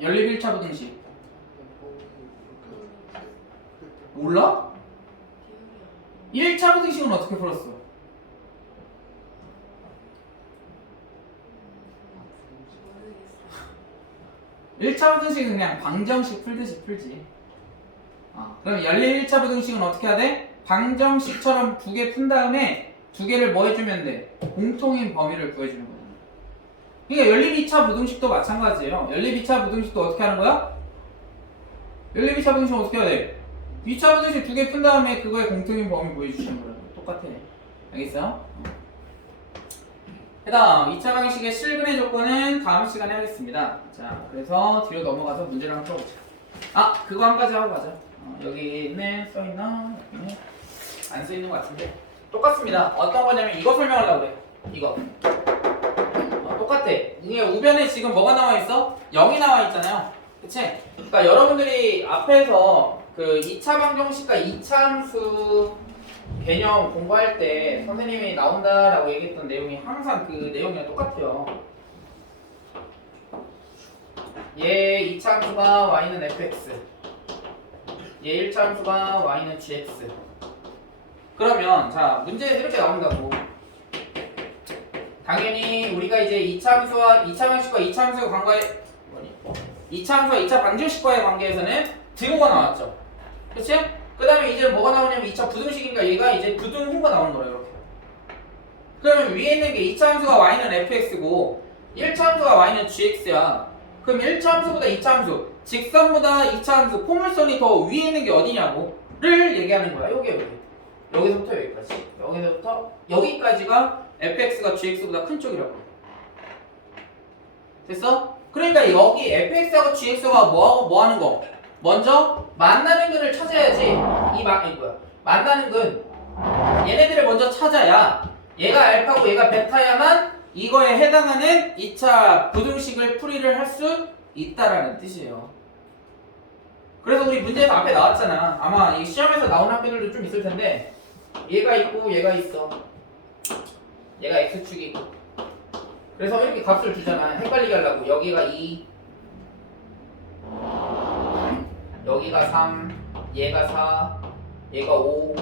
연립 1차 부등식 몰라? 1차 부등식은 어떻게 풀었어? 1차 부등식은 그냥 방정식 풀듯이 풀지. 그럼 연립 1차 부등식은 어떻게 해야 돼? 방정식처럼 2개 푼 다음에 2개를 뭐 해주면 돼? 공통인 범위를 구해주는 거야. 그러니까 연립 2차 부등식도 마찬가지예요. 연립 2차 부등식도 어떻게 하는 거야? 연립 2차 부등식은 어떻게 해야 돼? 2차 부등식 2개 푼 다음에 그거의 공통인 범위 보여주시는 거라고. 똑같아. 알겠어요? 그 다음 2차 방식의 실근의 조건은 다음 시간에 하겠습니다. 자, 그래서 뒤로 넘어가서 문제를 한번 풀어보자. 그거 한 가지 하고 가자. 여기는 써있나? 여기는 안 써있는 것 같은데 똑같습니다. 어떤 거냐면 이거 설명하려고 그래. 이거 똑같아. 이게 우변에 지금 뭐가 나와 있어? 0이 나와 있잖아요. 그치? 그러니까 여러분들이 앞에서 그 2차 방정식과 이차함수 개념 공부할 때 선생님이 나온다라고 얘기했던 내용이 항상 그 내용이랑 똑같아요. 얘 이차함수가 y는 fx, 얘 1차함수가 y는 gx. 그러면 자 문제에서 이렇게 나온다고. 당연히 우리가 이제 2차 함수와 2차 방식과 2차 함수의 관계 2차 함수와 2차 방정식과의 관계에서는 등호가 나왔죠. 그치? 그 다음에 이제 뭐가 나오냐면 2차 부등식인가 얘가 이제 부등호가 나오는 거예요. 이렇게. 그러면 위에 있는 게 2차 함수가 y는 fx고 1차 함수가 y는 gx야. 그럼 1차 함수보다 2차 함수, 직선보다 2차 함수, 포물선이 더 위에 있는 게 어디냐고를 얘기하는 거야. 요게 여기. 여기서부터 여기까지. 여기서부터 여기까지가 fx가 gx보다 큰 쪽이라고. 됐어? 그러니까 여기 fx하고 gx가 뭐 하는 거? 먼저 만나는 근을 찾아야지. 이게 뭐야? 만나는 근. 얘네들을 먼저 찾아야 얘가 알파고 얘가 베타야만 이거에 해당하는 2차 부등식을 풀이를 할 수 있다라는 뜻이에요. 그래서 우리 문제에서 앞에 나왔잖아. 아마 이 시험에서 나온 학교들도 좀 있을 텐데 얘가 있고 얘가 있어. 얘가 x축이고. 그래서 이렇게 값을 주잖아. 헷갈리게 하려고. 여기가 2, 여기가 3, 얘가 4, 얘가 5,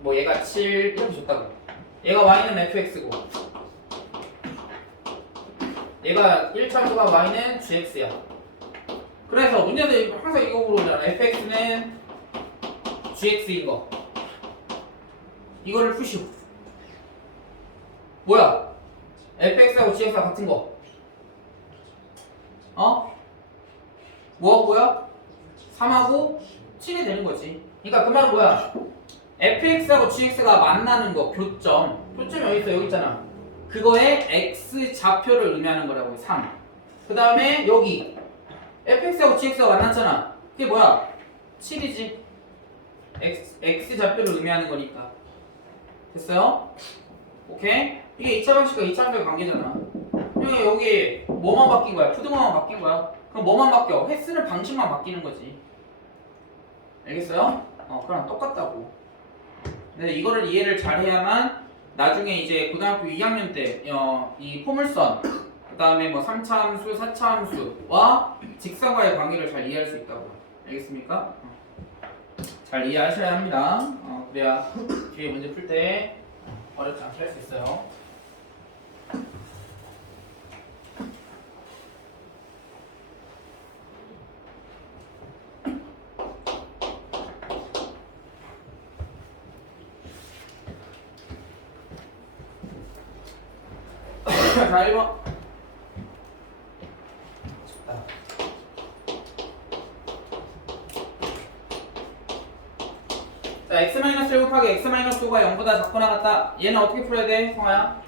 뭐 얘가 7 이렇게 줬다고. 얘가 y는 fx고 얘가 1차 함수가 y는 gx야. 그래서 문제에서 항상 이거 물어보잖아. fx는 gx인 거. 이거를 푸시오. 뭐야? fx하고 gx가 같은 거. 어? 뭐야? 3하고 7이 되는 거지. 그러니까 그 말은 뭐야? fx하고 gx가 만나는 거, 교점. 교점이 어디 있어? 여기 있잖아. 그거에 x 좌표를 의미하는 거라고. 3. 그 다음에 여기 fx하고 gx가 만났잖아. 그게 뭐야? 7이지. x 좌표를 의미하는 거니까. 됐어요? 오케이? 이게 2차 방식과 2차 함수의 관계잖아. 그러니까 여기 뭐만 바뀐 거야? 푸등호만 바뀐 거야. 그럼 뭐만 바뀌어? 횟수는 방식만 바뀌는 거지. 알겠어요? 그럼 똑같다고. 근데 이거를 이해를 잘 해야만 나중에 이제 고등학교 2학년 때 이 포물선, 그 다음에 뭐 3차 함수, 4차 함수와 직선과의 관계를 잘 이해할 수 있다고. 알겠습니까? 잘 이해하셔야 합니다. 그래야 뒤에 문제 풀 때 어렵지 않게 할 수 있어요. 자, 1번. 자, x-1 곱하기 x-5가 0보다 작거나 같다. 얘는 어떻게 풀어야 돼, 성아야?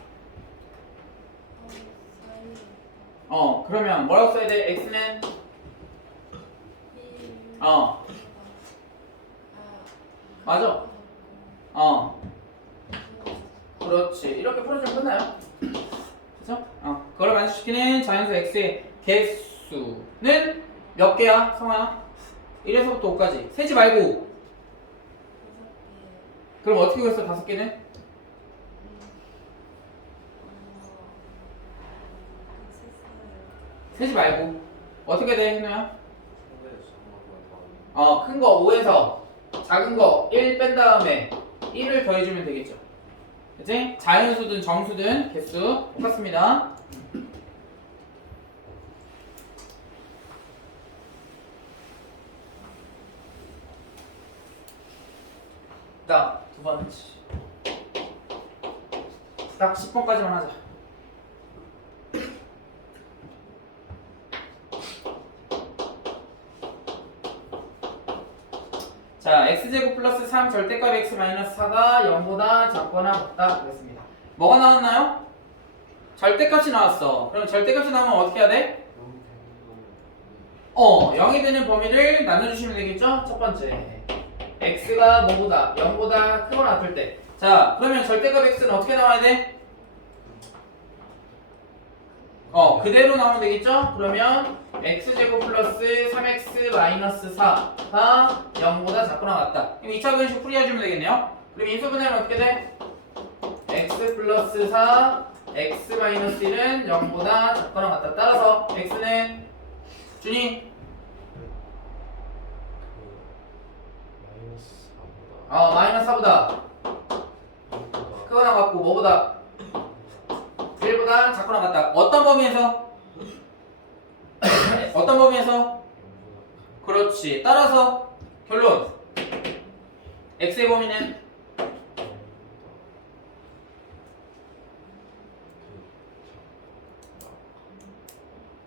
그러면 뭐라고 써야 돼? x는 맞아. 그렇지. 이렇게 풀어주면 끝나요. 그죠? 그걸 만족시키는 자연수 x의 개수는 몇 개야, 성아야? 1에서부터 5까지. 세지 말고. 그럼 어떻게 구했어, 5개는? 세지 말고. 어떻게 돼, 현우야? 큰 거 5에서 작은 거 1 뺀 다음에 1을 더해주면 되겠죠. 그치? 자연수든 정수든 개수 똑같습니다. 자, 두 번째. 딱 10번까지만 하자. 자, x제곱 플러스 3 절대값 x 마이너스 4가 0보다 작거나 같다 그랬습니다. 뭐가 나왔나요? 절대값이 나왔어. 그럼 절대값이 나오면 어떻게 해야 돼? 0이 되는 범위를 나눠주시면 되겠죠? 첫 번째. x가 뭐보다 0보다 크거나 같을 때. 자, 그러면 절대값 x는 어떻게 나와야 돼? 그대로 나오면 되겠죠? 그러면 x제곱 플러스 3x 마이너스 4가 0보다 작거나 같다. 그럼 2차 분식 풀이해주면 되겠네요? 그럼 인수분해하면 어떻게 돼? x 플러스 4, x 마이너스 1은 0보다 작거나 같다. 따라서 x는 준이 마이너스 4보다 크거나 같고 뭐보다 1보다 작거나 같다. 어떤 범위에서? 어떤 범위에서? 그렇지. 따라서 결론 x의 범위는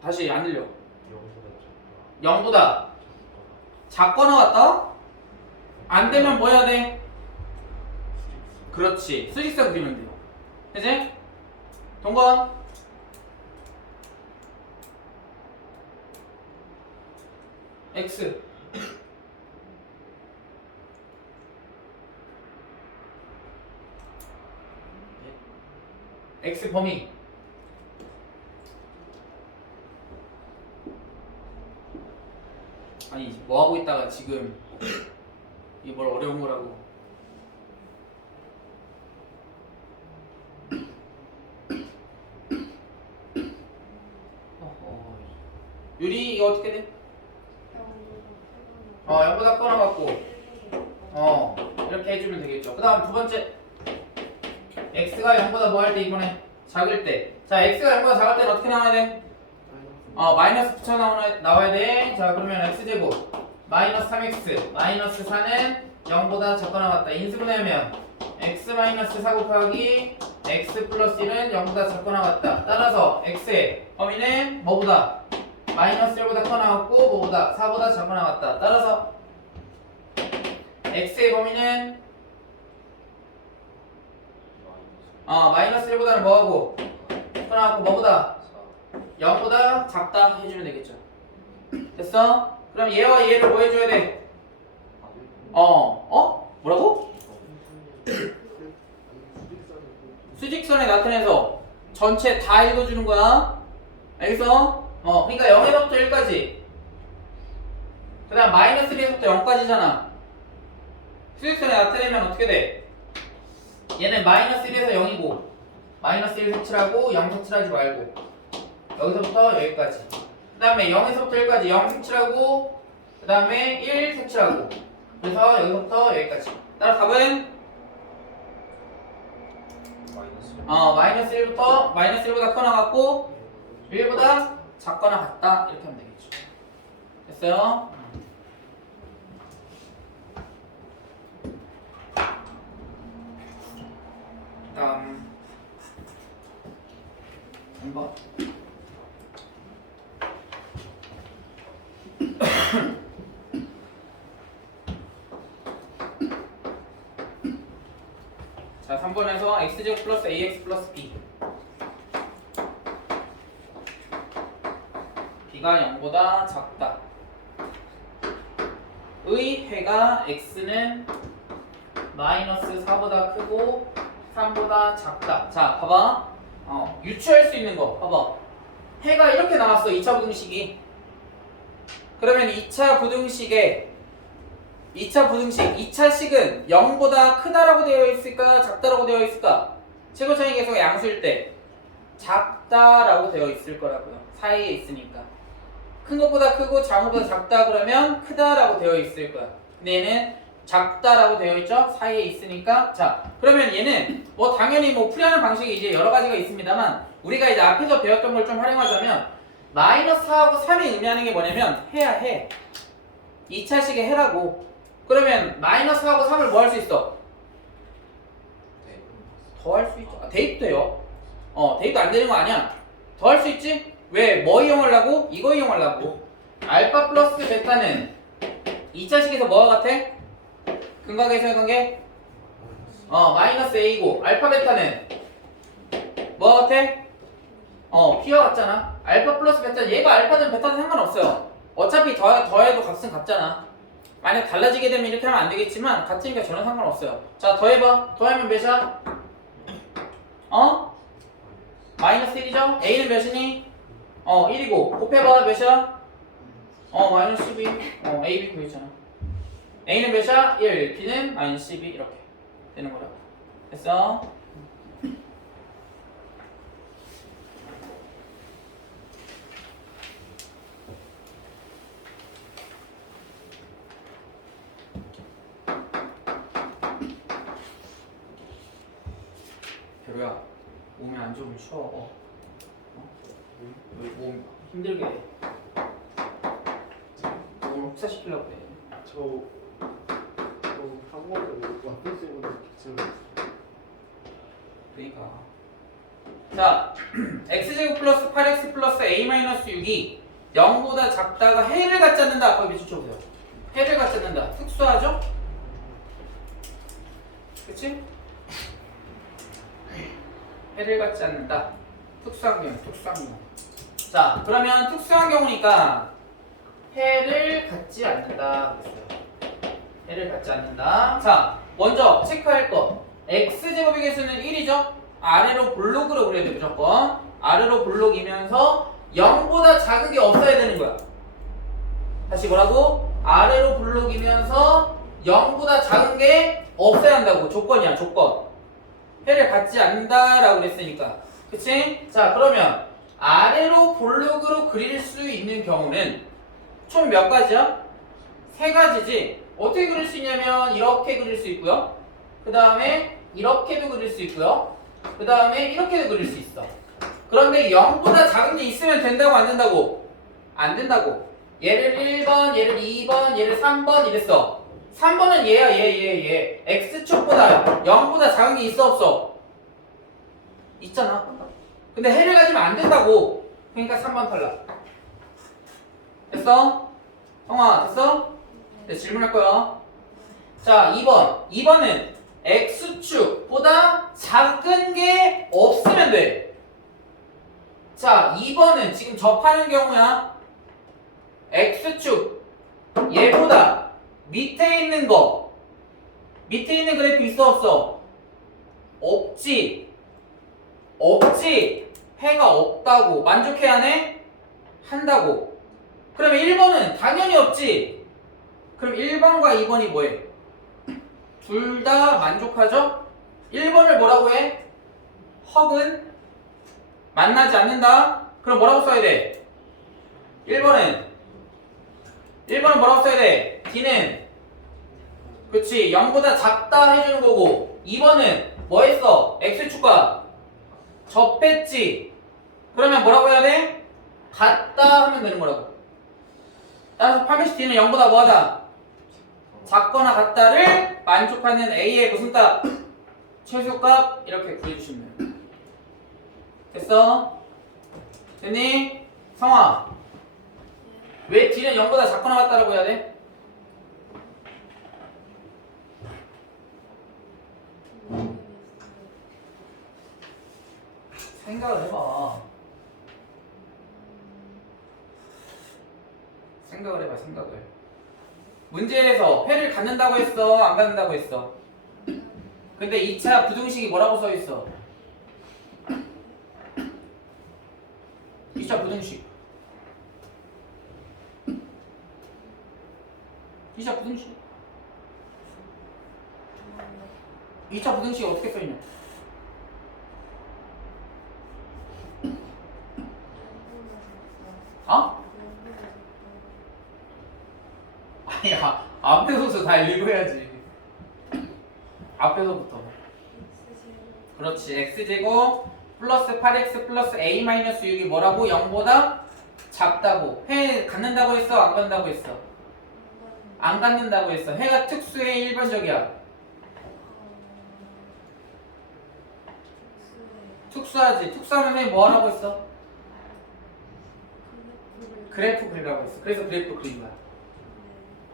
다시 안 들려. 0보다 작거나 같다? 안 되면 뭐 해야 돼? 그렇지. 수직선 그리면 돼요. 그치? 동건 x x 범위 아니 뭐 하고 있다가 지금 이게 뭘 어려운 거라고. 유리 이거 어떻게 돼? 0보다 커나 갖고 이렇게 해주면 되겠죠. 그 다음 두 번째 x가 0보다 뭐 할 때 이번에 작을 때. 자 x가 0보다 작을 때는 어떻게 나와야 돼? 마이너스 붙여 나와야 돼. 자 그러면 x제곱 마이너스 3x 마이너스 4는 0보다 작거나 같다. 인수분해하면 x 마이너스 4 곱하기 x 플러스 1은 0보다 작거나 같다. 따라서 x의 범위는 뭐보다? 마이너스 1보다 커나 같고 뭐보다? 4보다 작거나 같다. 따라서 x의 범위는 마이너스 1보다는 뭐하고? 커나 같고 뭐보다? 0보다 작다 해주면 되겠죠. 됐어? 그럼 얘와 얘를 뭐 해줘야 돼? 뭐라고? 수직선에 나타내서 전체 다 읽어주는 거야. 알겠어? 그러니까 0에서부터 1까지. 그 다음 마이너스 1에서부터 0까지잖아. 수직선에 나타내면 어떻게 돼? 얘는 마이너스 1에서 0이고 마이너스 1 색칠하고 0 색칠하지 말고 여기서부터 여기까지. 그 다음에 0에서부터 1까지 0 색칠하고 그 다음에 1 색칠하고 그래서 여기서부터 여기까지. 따라 답은 마이너스 1부터 마이너스 1보다 커나 같고 1보다 작거나 같다 이렇게 하면 되겠죠. 됐어요? 다음 한번 자 3번에서 x제곱 플러스 ax 플러스 b b가 0보다 작다 의 해가 x는 마이너스 4보다 크고 3보다 작다. 자 봐봐 유추할 수 있는 거 봐봐. 해가 이렇게 나왔어. 2차 부등식이. 그러면 2차 부등식 2차식은 0보다 크다라고 되어 있을까 작다라고 되어 있을까? 최고차이 계수가 양수일 때 작다라고 되어 있을 거라고요. 사이에 있으니까. 큰 것보다 크고 작은 것보다 작다 그러면 크다라고 되어 있을 거야. 근데 얘는 작다라고 되어 있죠? 사이에 있으니까. 자, 그러면 얘는 당연히 풀이하는 방식이 이제 여러 가지가 있습니다만 우리가 이제 앞에서 배웠던 걸 좀 활용하자면 마이너스 4하고 3이 의미하는 게 뭐냐면 해야 해. 2차식의 해라고. 그러면 마이너스 4하고 3을 뭐 할 수 있어? 더 할 수 있죠. 대입도 돼요. 대입도 안 되는 거 아니야. 더 할 수 있지? 왜? 뭐 이용하려고? 이거 이용하려고. 알파 플러스 베타는 2차식에서 뭐가 같아? 근각에서의 관계? 마이너스 a고 알파 베타는 뭐가 같아? p와 같잖아. 알파 플러스 베타 얘가 알파든 베타든 상관없어요. 어차피 더해도 값은 같잖아. 만약 달라지게 되면 이렇게 하면 안 되겠지만 같으니까 전혀 상관없어요. 자 더해봐. 더하면 몇이야? 마이너스 1이죠? a는 몇이니? 1이고 곱해봐 몇이야? 마이너스 12 a, b 구했잖아. a는 몇이야? 1 b는 마이너스 12 이렇게 되는 거라고. 됐어? 좀 쉬어. 왜 몸 힘들게 해. 몸을 혹사시키려고 그래. 저 학원을 와플식으로 지금 그러니까. 자, x제곱 플러스 8x 플러스 a 마이너스 6이 0보다 작다가 해를 갖지 않는다. 거기 밑줄 쳐보세요. 해를 갖지 않는다. 특수하죠? 그치? 해를 갖지 않는다. 특수한 경우, 특수한 경우. 자, 그러면 특수한 경우니까 해를 갖지 않는다. 그랬어요. 해를 갖지 않는다. 자, 먼저 체크할 거. x제곱의 개수는 1이죠? 아래로 볼록으로 그려야 돼, 무조건. 아래로 볼록이면서 0보다 작은 게 없어야 되는 거야. 다시 뭐라고? 아래로 볼록이면서 0보다 작은 게 없어야 한다고. 조건이야, 조건. 해를 갖지 않는다라고 그랬으니까. 그치? 자, 그러면 아래로 볼록으로 그릴 수 있는 경우는 총 몇 가지야? 3가지지. 어떻게 그릴 수 있냐면 이렇게 그릴 수 있고요. 그 다음에 이렇게도 그릴 수 있고요. 그 다음에 이렇게도 그릴 수 있어. 그런데 0보다 작은 게 있으면 된다고 안 된다고? 안 된다고. 얘를 1번, 얘를 2번, 얘를 3번 이랬어. 3번은 얘야, 얘. x축보다 0보다 작은 게 있어, 없어? 있잖아. 근데 해를 가지면 안 된다고. 그러니까 3번 탈락. 됐어? 형아, 됐어? 네, 질문할 거야. 자, 2번. 2번은 x축보다 작은 게 없으면 돼. 자, 2번은 지금 접하는 경우야. x축 얘보다 밑에 있는 거. 밑에 있는 그래프 있어, 없어? 없지. 없지. 해가 없다고. 만족해야 하네? 한다고. 그러면 1번은 당연히 없지. 그럼 1번과 2번이 뭐해? 둘 다 만족하죠? 1번을 뭐라고 해? 헉은 만나지 않는다. 그럼 뭐라고 써야 돼? 1번은 뭐라고 써야 돼? D는 그치 0보다 작다 해주는 거고 2번은 뭐 했어? X축과 접했지. 그러면 뭐라고 해야 돼? 같다 하면 되는 거라고. 따라서 팔매시 D는 0보다 뭐하다? 작거나 같다를 만족하는 A의 무슨 값? 최소값 이렇게 구해주시면 돼요. 됐어? 됐니? 성아 왜 D는 0보다 작거나 같다라고 해야 돼? 생각을 해봐. 생각을. 문제에서 회를 갖는다고 했어? 안 갖는다고 했어? 근데 2차 부등식이 뭐라고 써있어? 2차 부등식 2차 부등식이 어떻게 써있냐? 어? 아니 앞에서부터 다 읽어야지. 앞에서부터. 그렇지. x제곱 플러스 8x 플러스 a 마이너스 6이 뭐라고? 0보다 작다고. 해 갖는다고 했어? 안 갖는다고 했어? 안 갖는다고 했어. 해가 특수해? 일반적이야? 특수하지. 특수하면 선생님 뭐 하라고 했어? 그래프 그리라고 했어. 그래서 그래프 그린 거야.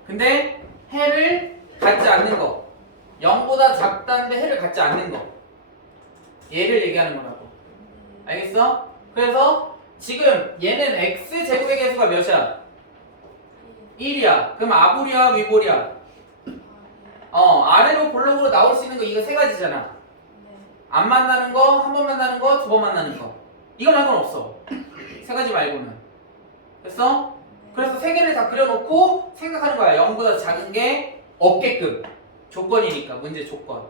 근데 해를 갖지 않는 거. 0보다 작다는데 해를 갖지 않는 거. 얘를 얘기하는 거라고. 알겠어? 그래서 지금 얘는 x제곱의 개수가 몇이야? 1이야. 그럼 아볼이야, 위볼이야? 아래로 볼록으로 나올 수 있는 거 이거 3가지잖아. 안 만나는 거, 한 번 만나는 거, 2번 만나는 거. 이건 상관없어. 3가지 말고는. 됐어? 그래서 3개를 다 그려놓고 생각하는 거야. 0보다 작은 게 없게끔. 조건이니까, 문제 조건.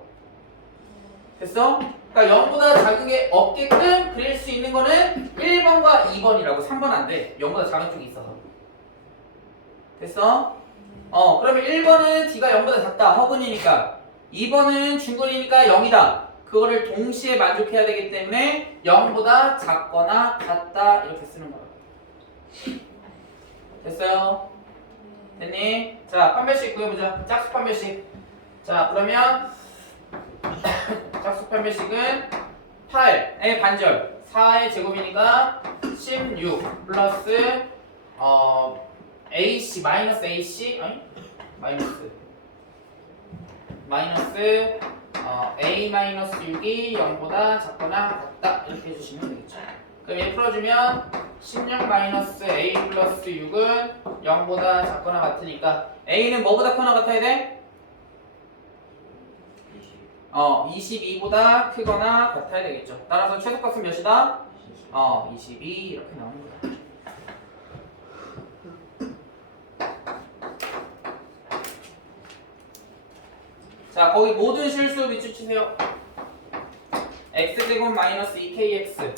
됐어? 그러니까 0보다 작은 게 없게끔 그릴 수 있는 거는 1번과 2번이라고. 3번 안 돼. 0보다 작은 쪽이 있어서. 됐어? 그러면 1번은 D가 0보다 작다. 허근이니까. 2번은 중근이니까 0이다. 그거를 동시에 만족해야 되기 때문에 0보다 작거나 같다 이렇게 쓰는 거예요. 됐어요? 됐니? 자, 판별식 구해보자. 짝수 판별식. 자, 그러면 짝수 판별식은 8의 반절 4의 제곱이니까 16 플러스 AC 마이너스 AC 아니 마이너스 A 마이너스 6이 0보다 작거나 같다 이렇게 해주시면 되겠죠. 그럼 얘 풀어주면 16 마이너스 A 플러스 6은 0보다 작거나 같으니까 A는 뭐보다 크거나 같아야 돼? 22보다 크거나 같아야 되겠죠. 따라서 최소값은 몇이다? 22 이렇게 나오는 거야. 자, 거기 모든 실수 밑줄 치세요. x제곱 마이너스 2kx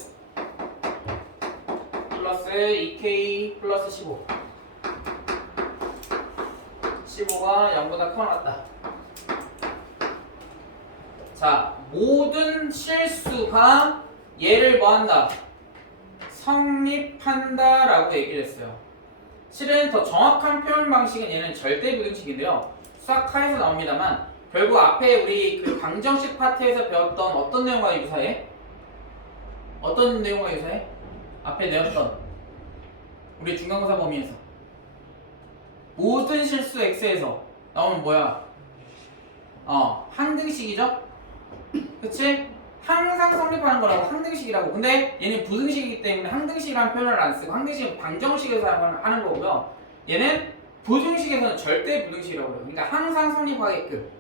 플러스 2k 플러스 15 15가 0보다 크거나 같다. 자, 모든 실수가 얘를 뭐한다? 성립한다 라고 얘기를 했어요. 실은 더 정확한 표현 방식은 얘는 절대 부등식인데요. 수학카에서 나옵니다만 결국 앞에 우리 그 방정식 파트에서 배웠던 어떤 내용과 유사해? 어떤 내용과 유사해? 앞에 내었던 우리 중간고사 범위에서 모든 실수 x에서 나오면 뭐야? 항등식이죠? 그치? 항상 성립하는 거라고 항등식이라고. 근데 얘는 부등식이기 때문에 항등식이라는 표현을 안 쓰고 항등식은 방정식에서 하는 거고요. 얘는 부등식에서는 절대 부등식이라고 해요. 그러니까 항상 성립하게끔.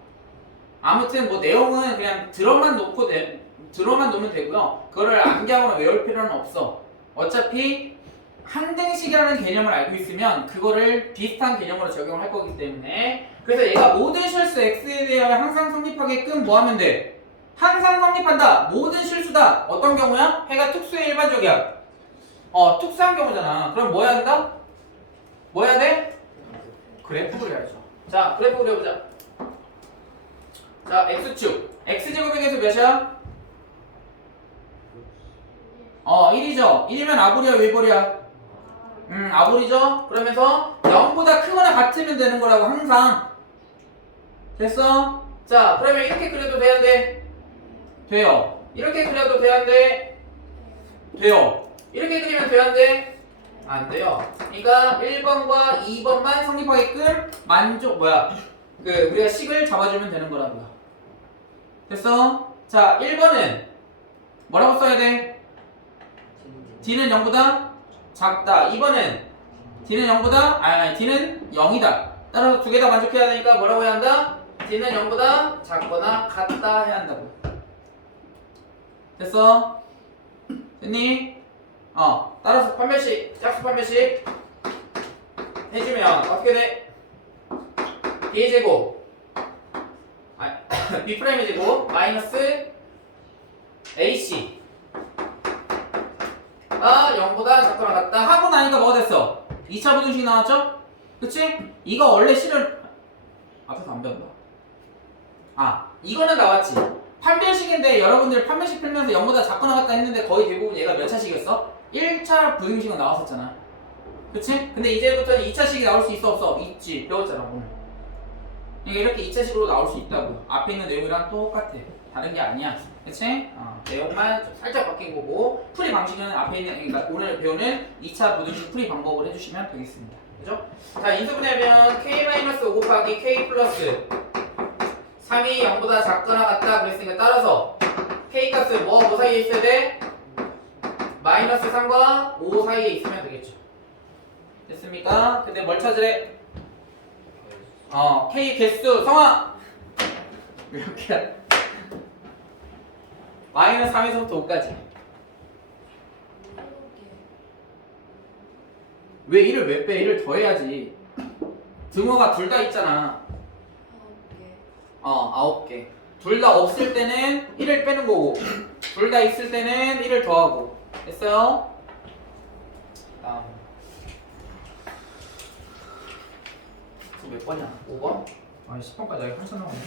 아무튼 뭐 내용은 그냥 들어만 놓으면 되고요. 그거를 암기하거나 외울 필요는 없어. 어차피 항등식이라는 개념을 알고 있으면 그거를 비슷한 개념으로 적용할 거기 때문에 그래서 얘가 모든 실수 x에 대하여 항상 성립하게끔 뭐 하면 돼? 항상 성립한다. 모든 실수다. 어떤 경우야? 해가 특수의 일반적이야. 특수한 경우잖아. 그럼 뭐 해야 한다? 뭐 해야 돼? 그래프 그려야죠. 자, 그래프 그려보자. 자, x축. x제곱에게서 몇이야? 1이죠. 1이면 아볼이야, 외볼이야? 아볼이죠? 그러면서 0보다 크거나 같으면 되는 거라고 항상. 됐어? 자, 그러면 이렇게 그려도 돼야 돼? 돼요. 이렇게 그려도 돼야 돼? 돼요. 이렇게 그리면 돼야 돼? 안 돼요. 그러니까 1번과 2번만 성립하게끔 우리가 식을 잡아주면 되는 거라고요. 됐어? 자, 1번은 뭐라고 써야 돼? D는 0보다 작다. 2번은 D는 0보다 D는 0이다. 따라서 두 개 다 만족해야 되니까 뭐라고 해야 한다? D는 0보다 작거나 같다 해야 한다고. 됐어? 됐니? 따라서 판별식, 짝수 판별식 해주면 어떻게 돼? B의 제곱 B'의 제곱 마이너스 AC 가 0보다 작거나 같다 하고 나니까 뭐가 됐어? 2차 부등식이 나왔죠? 그치? 이거 원래 실은 앞에서 안 배운다. 이거는 나왔지. 판별식인데 여러분들 판별식 풀면서 0보다 작거나 같다 했는데 거의 대부분 얘가 몇 차식이었어? 1차 부등식은 나왔었잖아. 그치? 근데 이제부터는 2차식이 나올 수 있어 없어? 있지. 배웠잖아 오늘. 그러니까 이렇게 2차식으로 나올 수 있다고. 앞에 있는 내용이랑 똑같아. 다른 게 아니야. 그치? 내용만 좀 살짝 바뀐 거고 풀이 방식은 앞에 있는 그러니까 오늘 배우는 2차 부등식 풀이 방법을 해주시면 되겠습니다. 그죠? 자, 인수분해하면 k-5 곱하기 k 플러스 3이 0보다 작거나 같다 그랬으니까 따라서 k 값은 뭐 사이에 있어야 돼? 마이너스 3과 5 사이에 있으면 되겠죠. 됐습니까? 근데 뭘 찾으래? k 개수 성화 이렇게 마이너스 3에서부터 5까지 왜 1을 왜 빼? 1을 더해야지. 등호가 둘 다 있잖아. 9개. 둘 다 없을 때는 1을 빼는 거고 둘 다 있을 때는 1을 더하고. 됐어요? 다음 몇 번이야? 5번? 10번까지 아직 한참 남았네.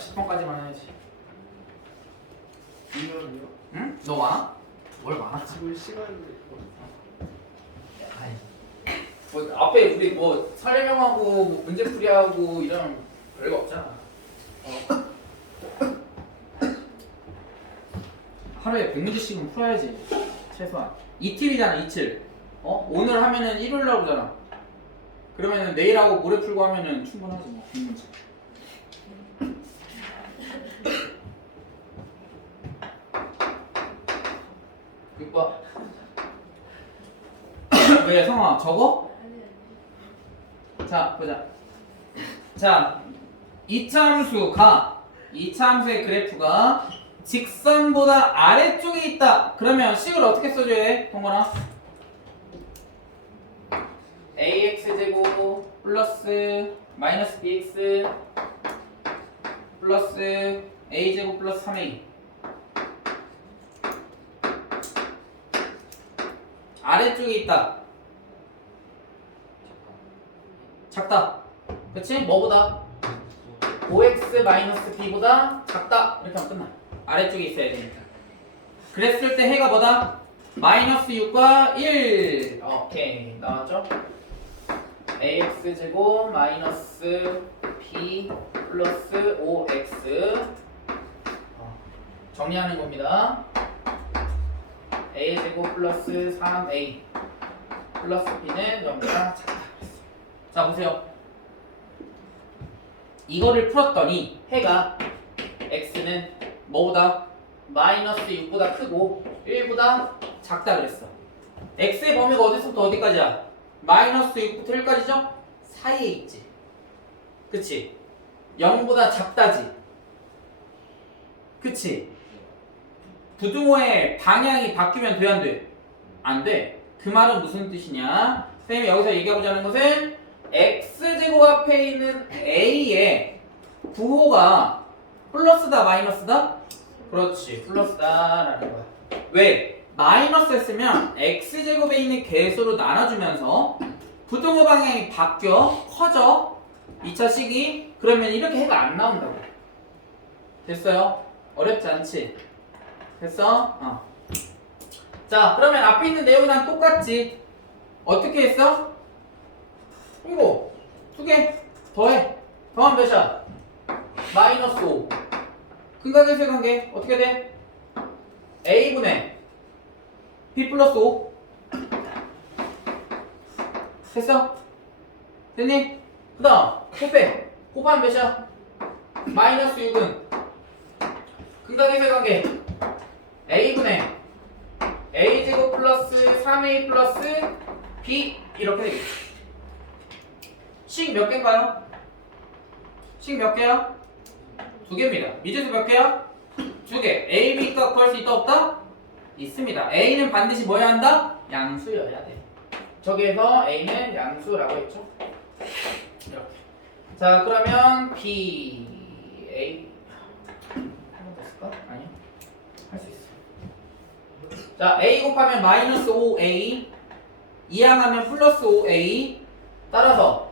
10번까지만 해야지. 이면요? 응? 너 많아? 뭘 많아? 지금 시간이 아이. 뭐 앞에 우리 뭐 설명하고 뭐 문제풀이하고 이런 별거 없잖아. 하루에 100문제씩은 풀어야지 최소한. 이틀이잖아 이틀. 오늘 하면은 일요일 날 오잖아. 그러면은 내일하고 모레 풀고 하면은 충분하지 뭐 100문제. 이봐. 왜 성아 적어? 아니. 자 보자. 자 이차함수가 이차함수의 그래프가 직선보다 아래쪽에 있다. 그러면 식을 어떻게 써줘야 해? 동건아. ax제곱 플러스 마이너스 bx 플러스 a제곱 플러스 3a 아래쪽에 있다. 작다. 그치? 뭐보다? 5x 마이너스 b보다 작다. 이렇게 하면 끝나. 아래쪽에 있어야 되니까. 그랬을 때 해가 뭐다? 마이너스 6과 1. 오케이. 나왔죠? ax제곱 마이너스 b 플러스 5x 정리하는 겁니다. a제곱 플러스 3a 플러스 b는 0보다 작다. 자 보세요. 이거를 풀었더니 해가 x는 뭐보다? 마이너스 6보다 크고 1보다 작다 그랬어. x의 범위가 어디서부터 어디까지야? 마이너스 6부터 1까지죠? 사이에 있지. 그치? 0보다 작다지. 그치? 부등호의 방향이 바뀌면 돼, 안 돼? 안 돼. 그 말은 무슨 뜻이냐? 선생님이 여기서 얘기하고자 하는 것은 x제곱 앞에 있는 a의 부호가 플러스다 마이너스다? 그렇지, 플러스다라는 거야. 왜? 마이너스 했으면 x제곱에 있는 개수로 나눠주면서 부등호 방향이 바뀌어 커져 2차 식이. 그러면 이렇게 해가 안 나온다고. 됐어요? 어렵지 않지? 됐어? 자 그러면 앞에 있는 내용이랑 똑같지. 어떻게 했어? 이거 2개 더해. 더하면 몇이야? 마이너스 5. 근각에서의 관계 어떻게 돼? a분의 b 플러스 5. 됐어? 됐니? 그 다음 곱해. 곱하면 몇이야? 마이너스 6은 근각에서의 관계 a분의 a제곱 플러스 3a 플러스 b 이렇게 되겠지. 식 몇 개인가요? 식 몇 개야? 2개입니다. 미지수 몇 개야? 2개. a, b 값 구할 수 있다 없다? 있습니다. a는 반드시 뭐 해야 한다? 양수여야 돼. 저기에서 a는 양수라고 했죠. 이렇게. 자 그러면 b a 하면 됐을까? 아니요. 할 수 있어. 자 a 곱하면 마이너스 5a 이항하면 플러스 5a 따라서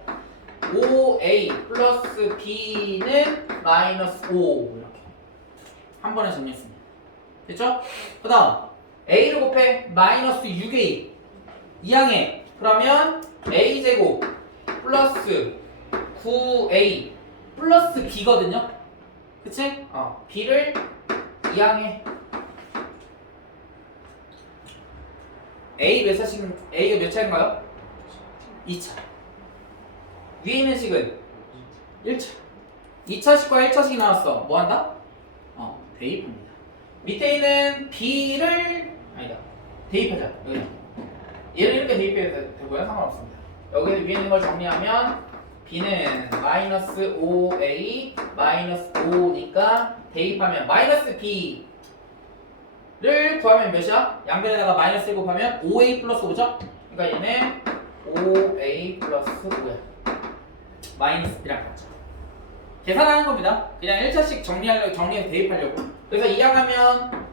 5a 플러스 b는 마이너스 5 이렇게 한 번에 정리했습니다. 됐죠? 그 다음 a를 곱해 마이너스 6a 이항해. 그러면 a제곱 플러스 9a 플러스 b거든요. 그치? b를 이항해. A 몇 차씩, A가 몇 차인가요? 2차. 위에 있는 식은 1차. 2차식과 1차식이 나왔어. 뭐 한다? 대입합니다. 밑에 있는 B를, 아니다. 대입하자. 여기. 얘를 이렇게 대입해도 되고요. 상관없습니다. 여기 위에 있는 걸 정리하면 B는 마이너스 5A 마이너스 5니까 대입하면 마이너스 B 를 구하면 몇이야? 양변에다가 마이너스 1 곱하면 5a 플러스 5죠? 그러니까 얘는 5a 플러스 5야. 마이너스 b랑 같죠. 계산하는 겁니다. 그냥 1차씩 정리해서 대입하려고. 그래서 이항하면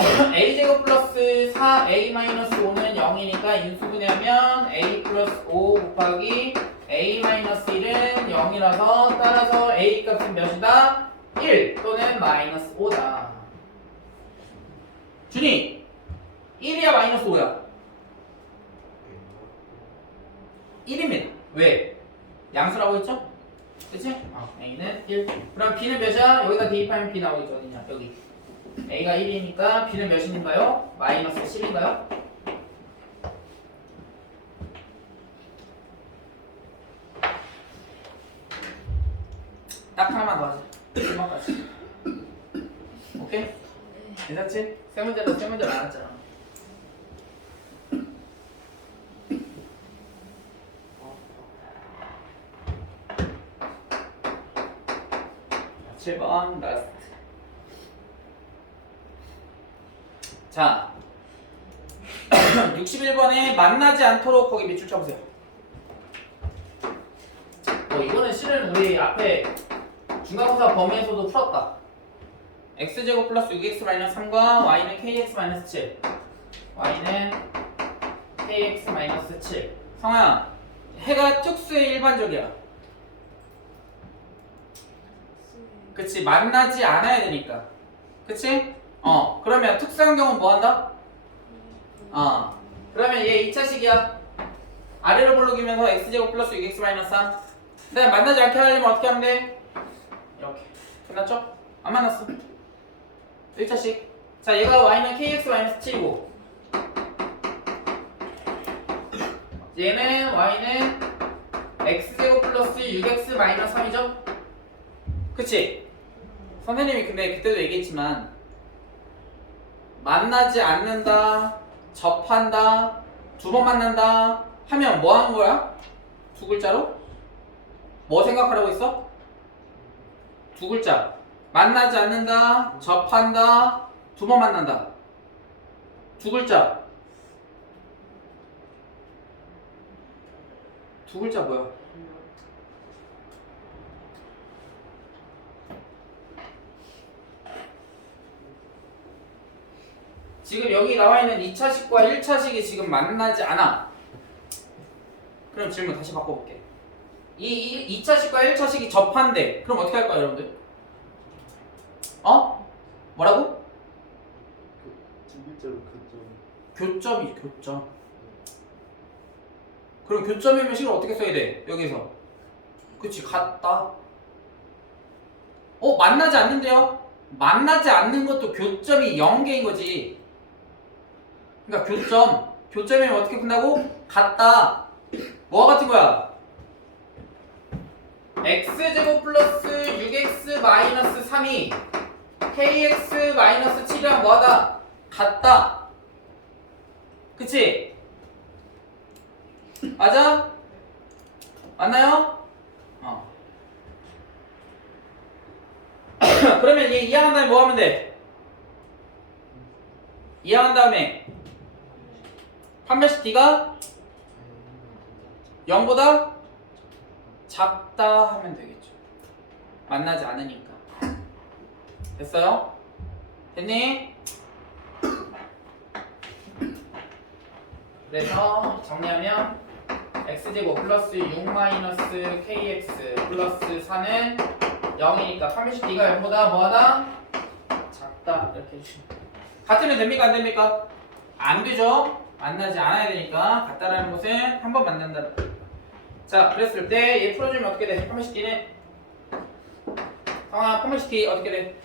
a제곱 플러스 4a 마이너스 5는 0이니까 인수분해하면 a 플러스 5 곱하기 a 마이너스 1은 0이라서 따라서 a 값은 몇이다? 1 또는 마이너스 5다. 준이 1이야 마이너스 5야? 1입니다. 왜? 양수라고 했죠? 그치? a는 1. 그럼 b는 몇이야? 여기다 대입하면 b 나오겠죠? 어디냐? 여기. a가 1이니까 b는 몇인가요? 마이너스 10인가요? 딱 하나만 더 하자. 1번까지. 오케이? 괜찮지? 세 문제로 나왔잖아. 자, 7번 라스트. 자, 61번에 만나지 않도록 거기 밑줄 쳐보세요. 이거는 실은 우리 앞에 중간고사 범위에서도 풀었다. x제곱 플러스 6x 마이너스 3과 y는 kx 마이너스 7. y는 kx 마이너스 7. 성아야, 해가 특수의 일반적이야. 그치, 만나지 않아야 되니까. 그치? 그러면 특수한 경우는 뭐 한다? 그러면 얘 2차식이야. 아래로 볼록이면서 x제곱 플러스 6x 마이너스 3. 그 다음에 만나지 않게 하려면 어떻게 하면 돼? 이렇게. 끝났죠? 안 만났어. 1차식. 자, 얘가 y는 kx 마이너스 7이고 얘는 y는 x제곱 플러스 6x 마이너스 3이죠? 그치? 선생님이 근데 그때도 얘기했지만 만나지 않는다, 접한다, 두 번 만난다 하면 뭐 하는 거야? 두 글자로? 뭐 생각하라고 했어? 두 글자. 만나지 않는다, 접한다, 두 번 만난다. 두 글자. 두 글자 뭐야? 지금 여기 나와 있는 2차식과 1차식이 지금 만나지 않아. 그럼 질문 다시 바꿔볼게. 이 2차식과 1차식이 접한대. 그럼 어떻게 할까요, 여러분들? 뭐라고? 두 글자로 교점. 교점이지, 교점. 그럼 교점이면 식을 어떻게 써야 돼? 여기서. 그치, 같다. 만나지 않는데요? 만나지 않는 것도 교점이 0개인 거지. 그러니까 교점이면 어떻게 푼다고? 같다. 뭐가 같은 거야? x제곱 플러스 6x 마이너스 3이 kx 마이너스 7이랑 뭐하다? 같다. 그치? 맞아? 맞나요? 그러면 얘 이항한 다음에 뭐 하면 돼? 이항한 다음에 판별식 d가 0보다 작다 하면 되겠죠. 만나지 않으니까. 됐어요? 됐니? 그래서 정리하면 x제곱 플러스 6 마이너스 kx 플러스 4는 0이니까 판별식 d가 0보다 뭐하다? 작다. 이렇게 해주시면 같으면 됩니까? 안 됩니까? 안 되죠? 만나지 않아야 되니까 같다라는 것은 한 번 만난다. 자, 그랬을 때 얘 풀어주면 어떻게 돼? 판별식 d는 상황 판별식 d 어떻게 돼?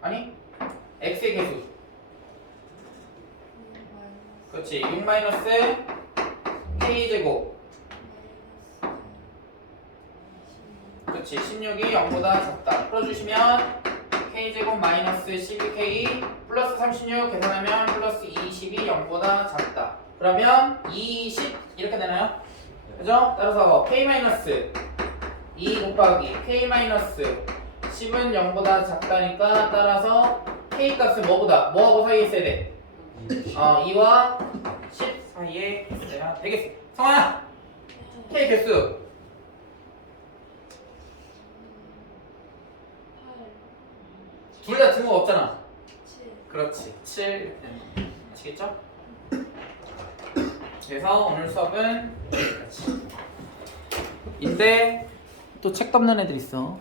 아니 x의 개수. 그렇지. 6 마이너스 k제곱. 그렇지. 16이 0보다 작다. 풀어주시면 k제곱 마이너스 12k 플러스 36 계산하면 플러스 20이 0보다 작다. 그러면 20 이렇게 되나요? 그죠? 따라서 k 마이너스 2 곱하기 k 마이너스 10은 0보다 작다니까 따라서 k 값은 뭐하고 사이에 있어야 돼? 2와 10 사이에 있어야 되겠어. 성환아! k 개수 둘 다 등호 없잖아. 7. 그렇지. 7 이렇게 되는 거. 아시겠죠? 그래서 오늘 수업은 여기까지. 인데 또 책도 없는 애들 있어.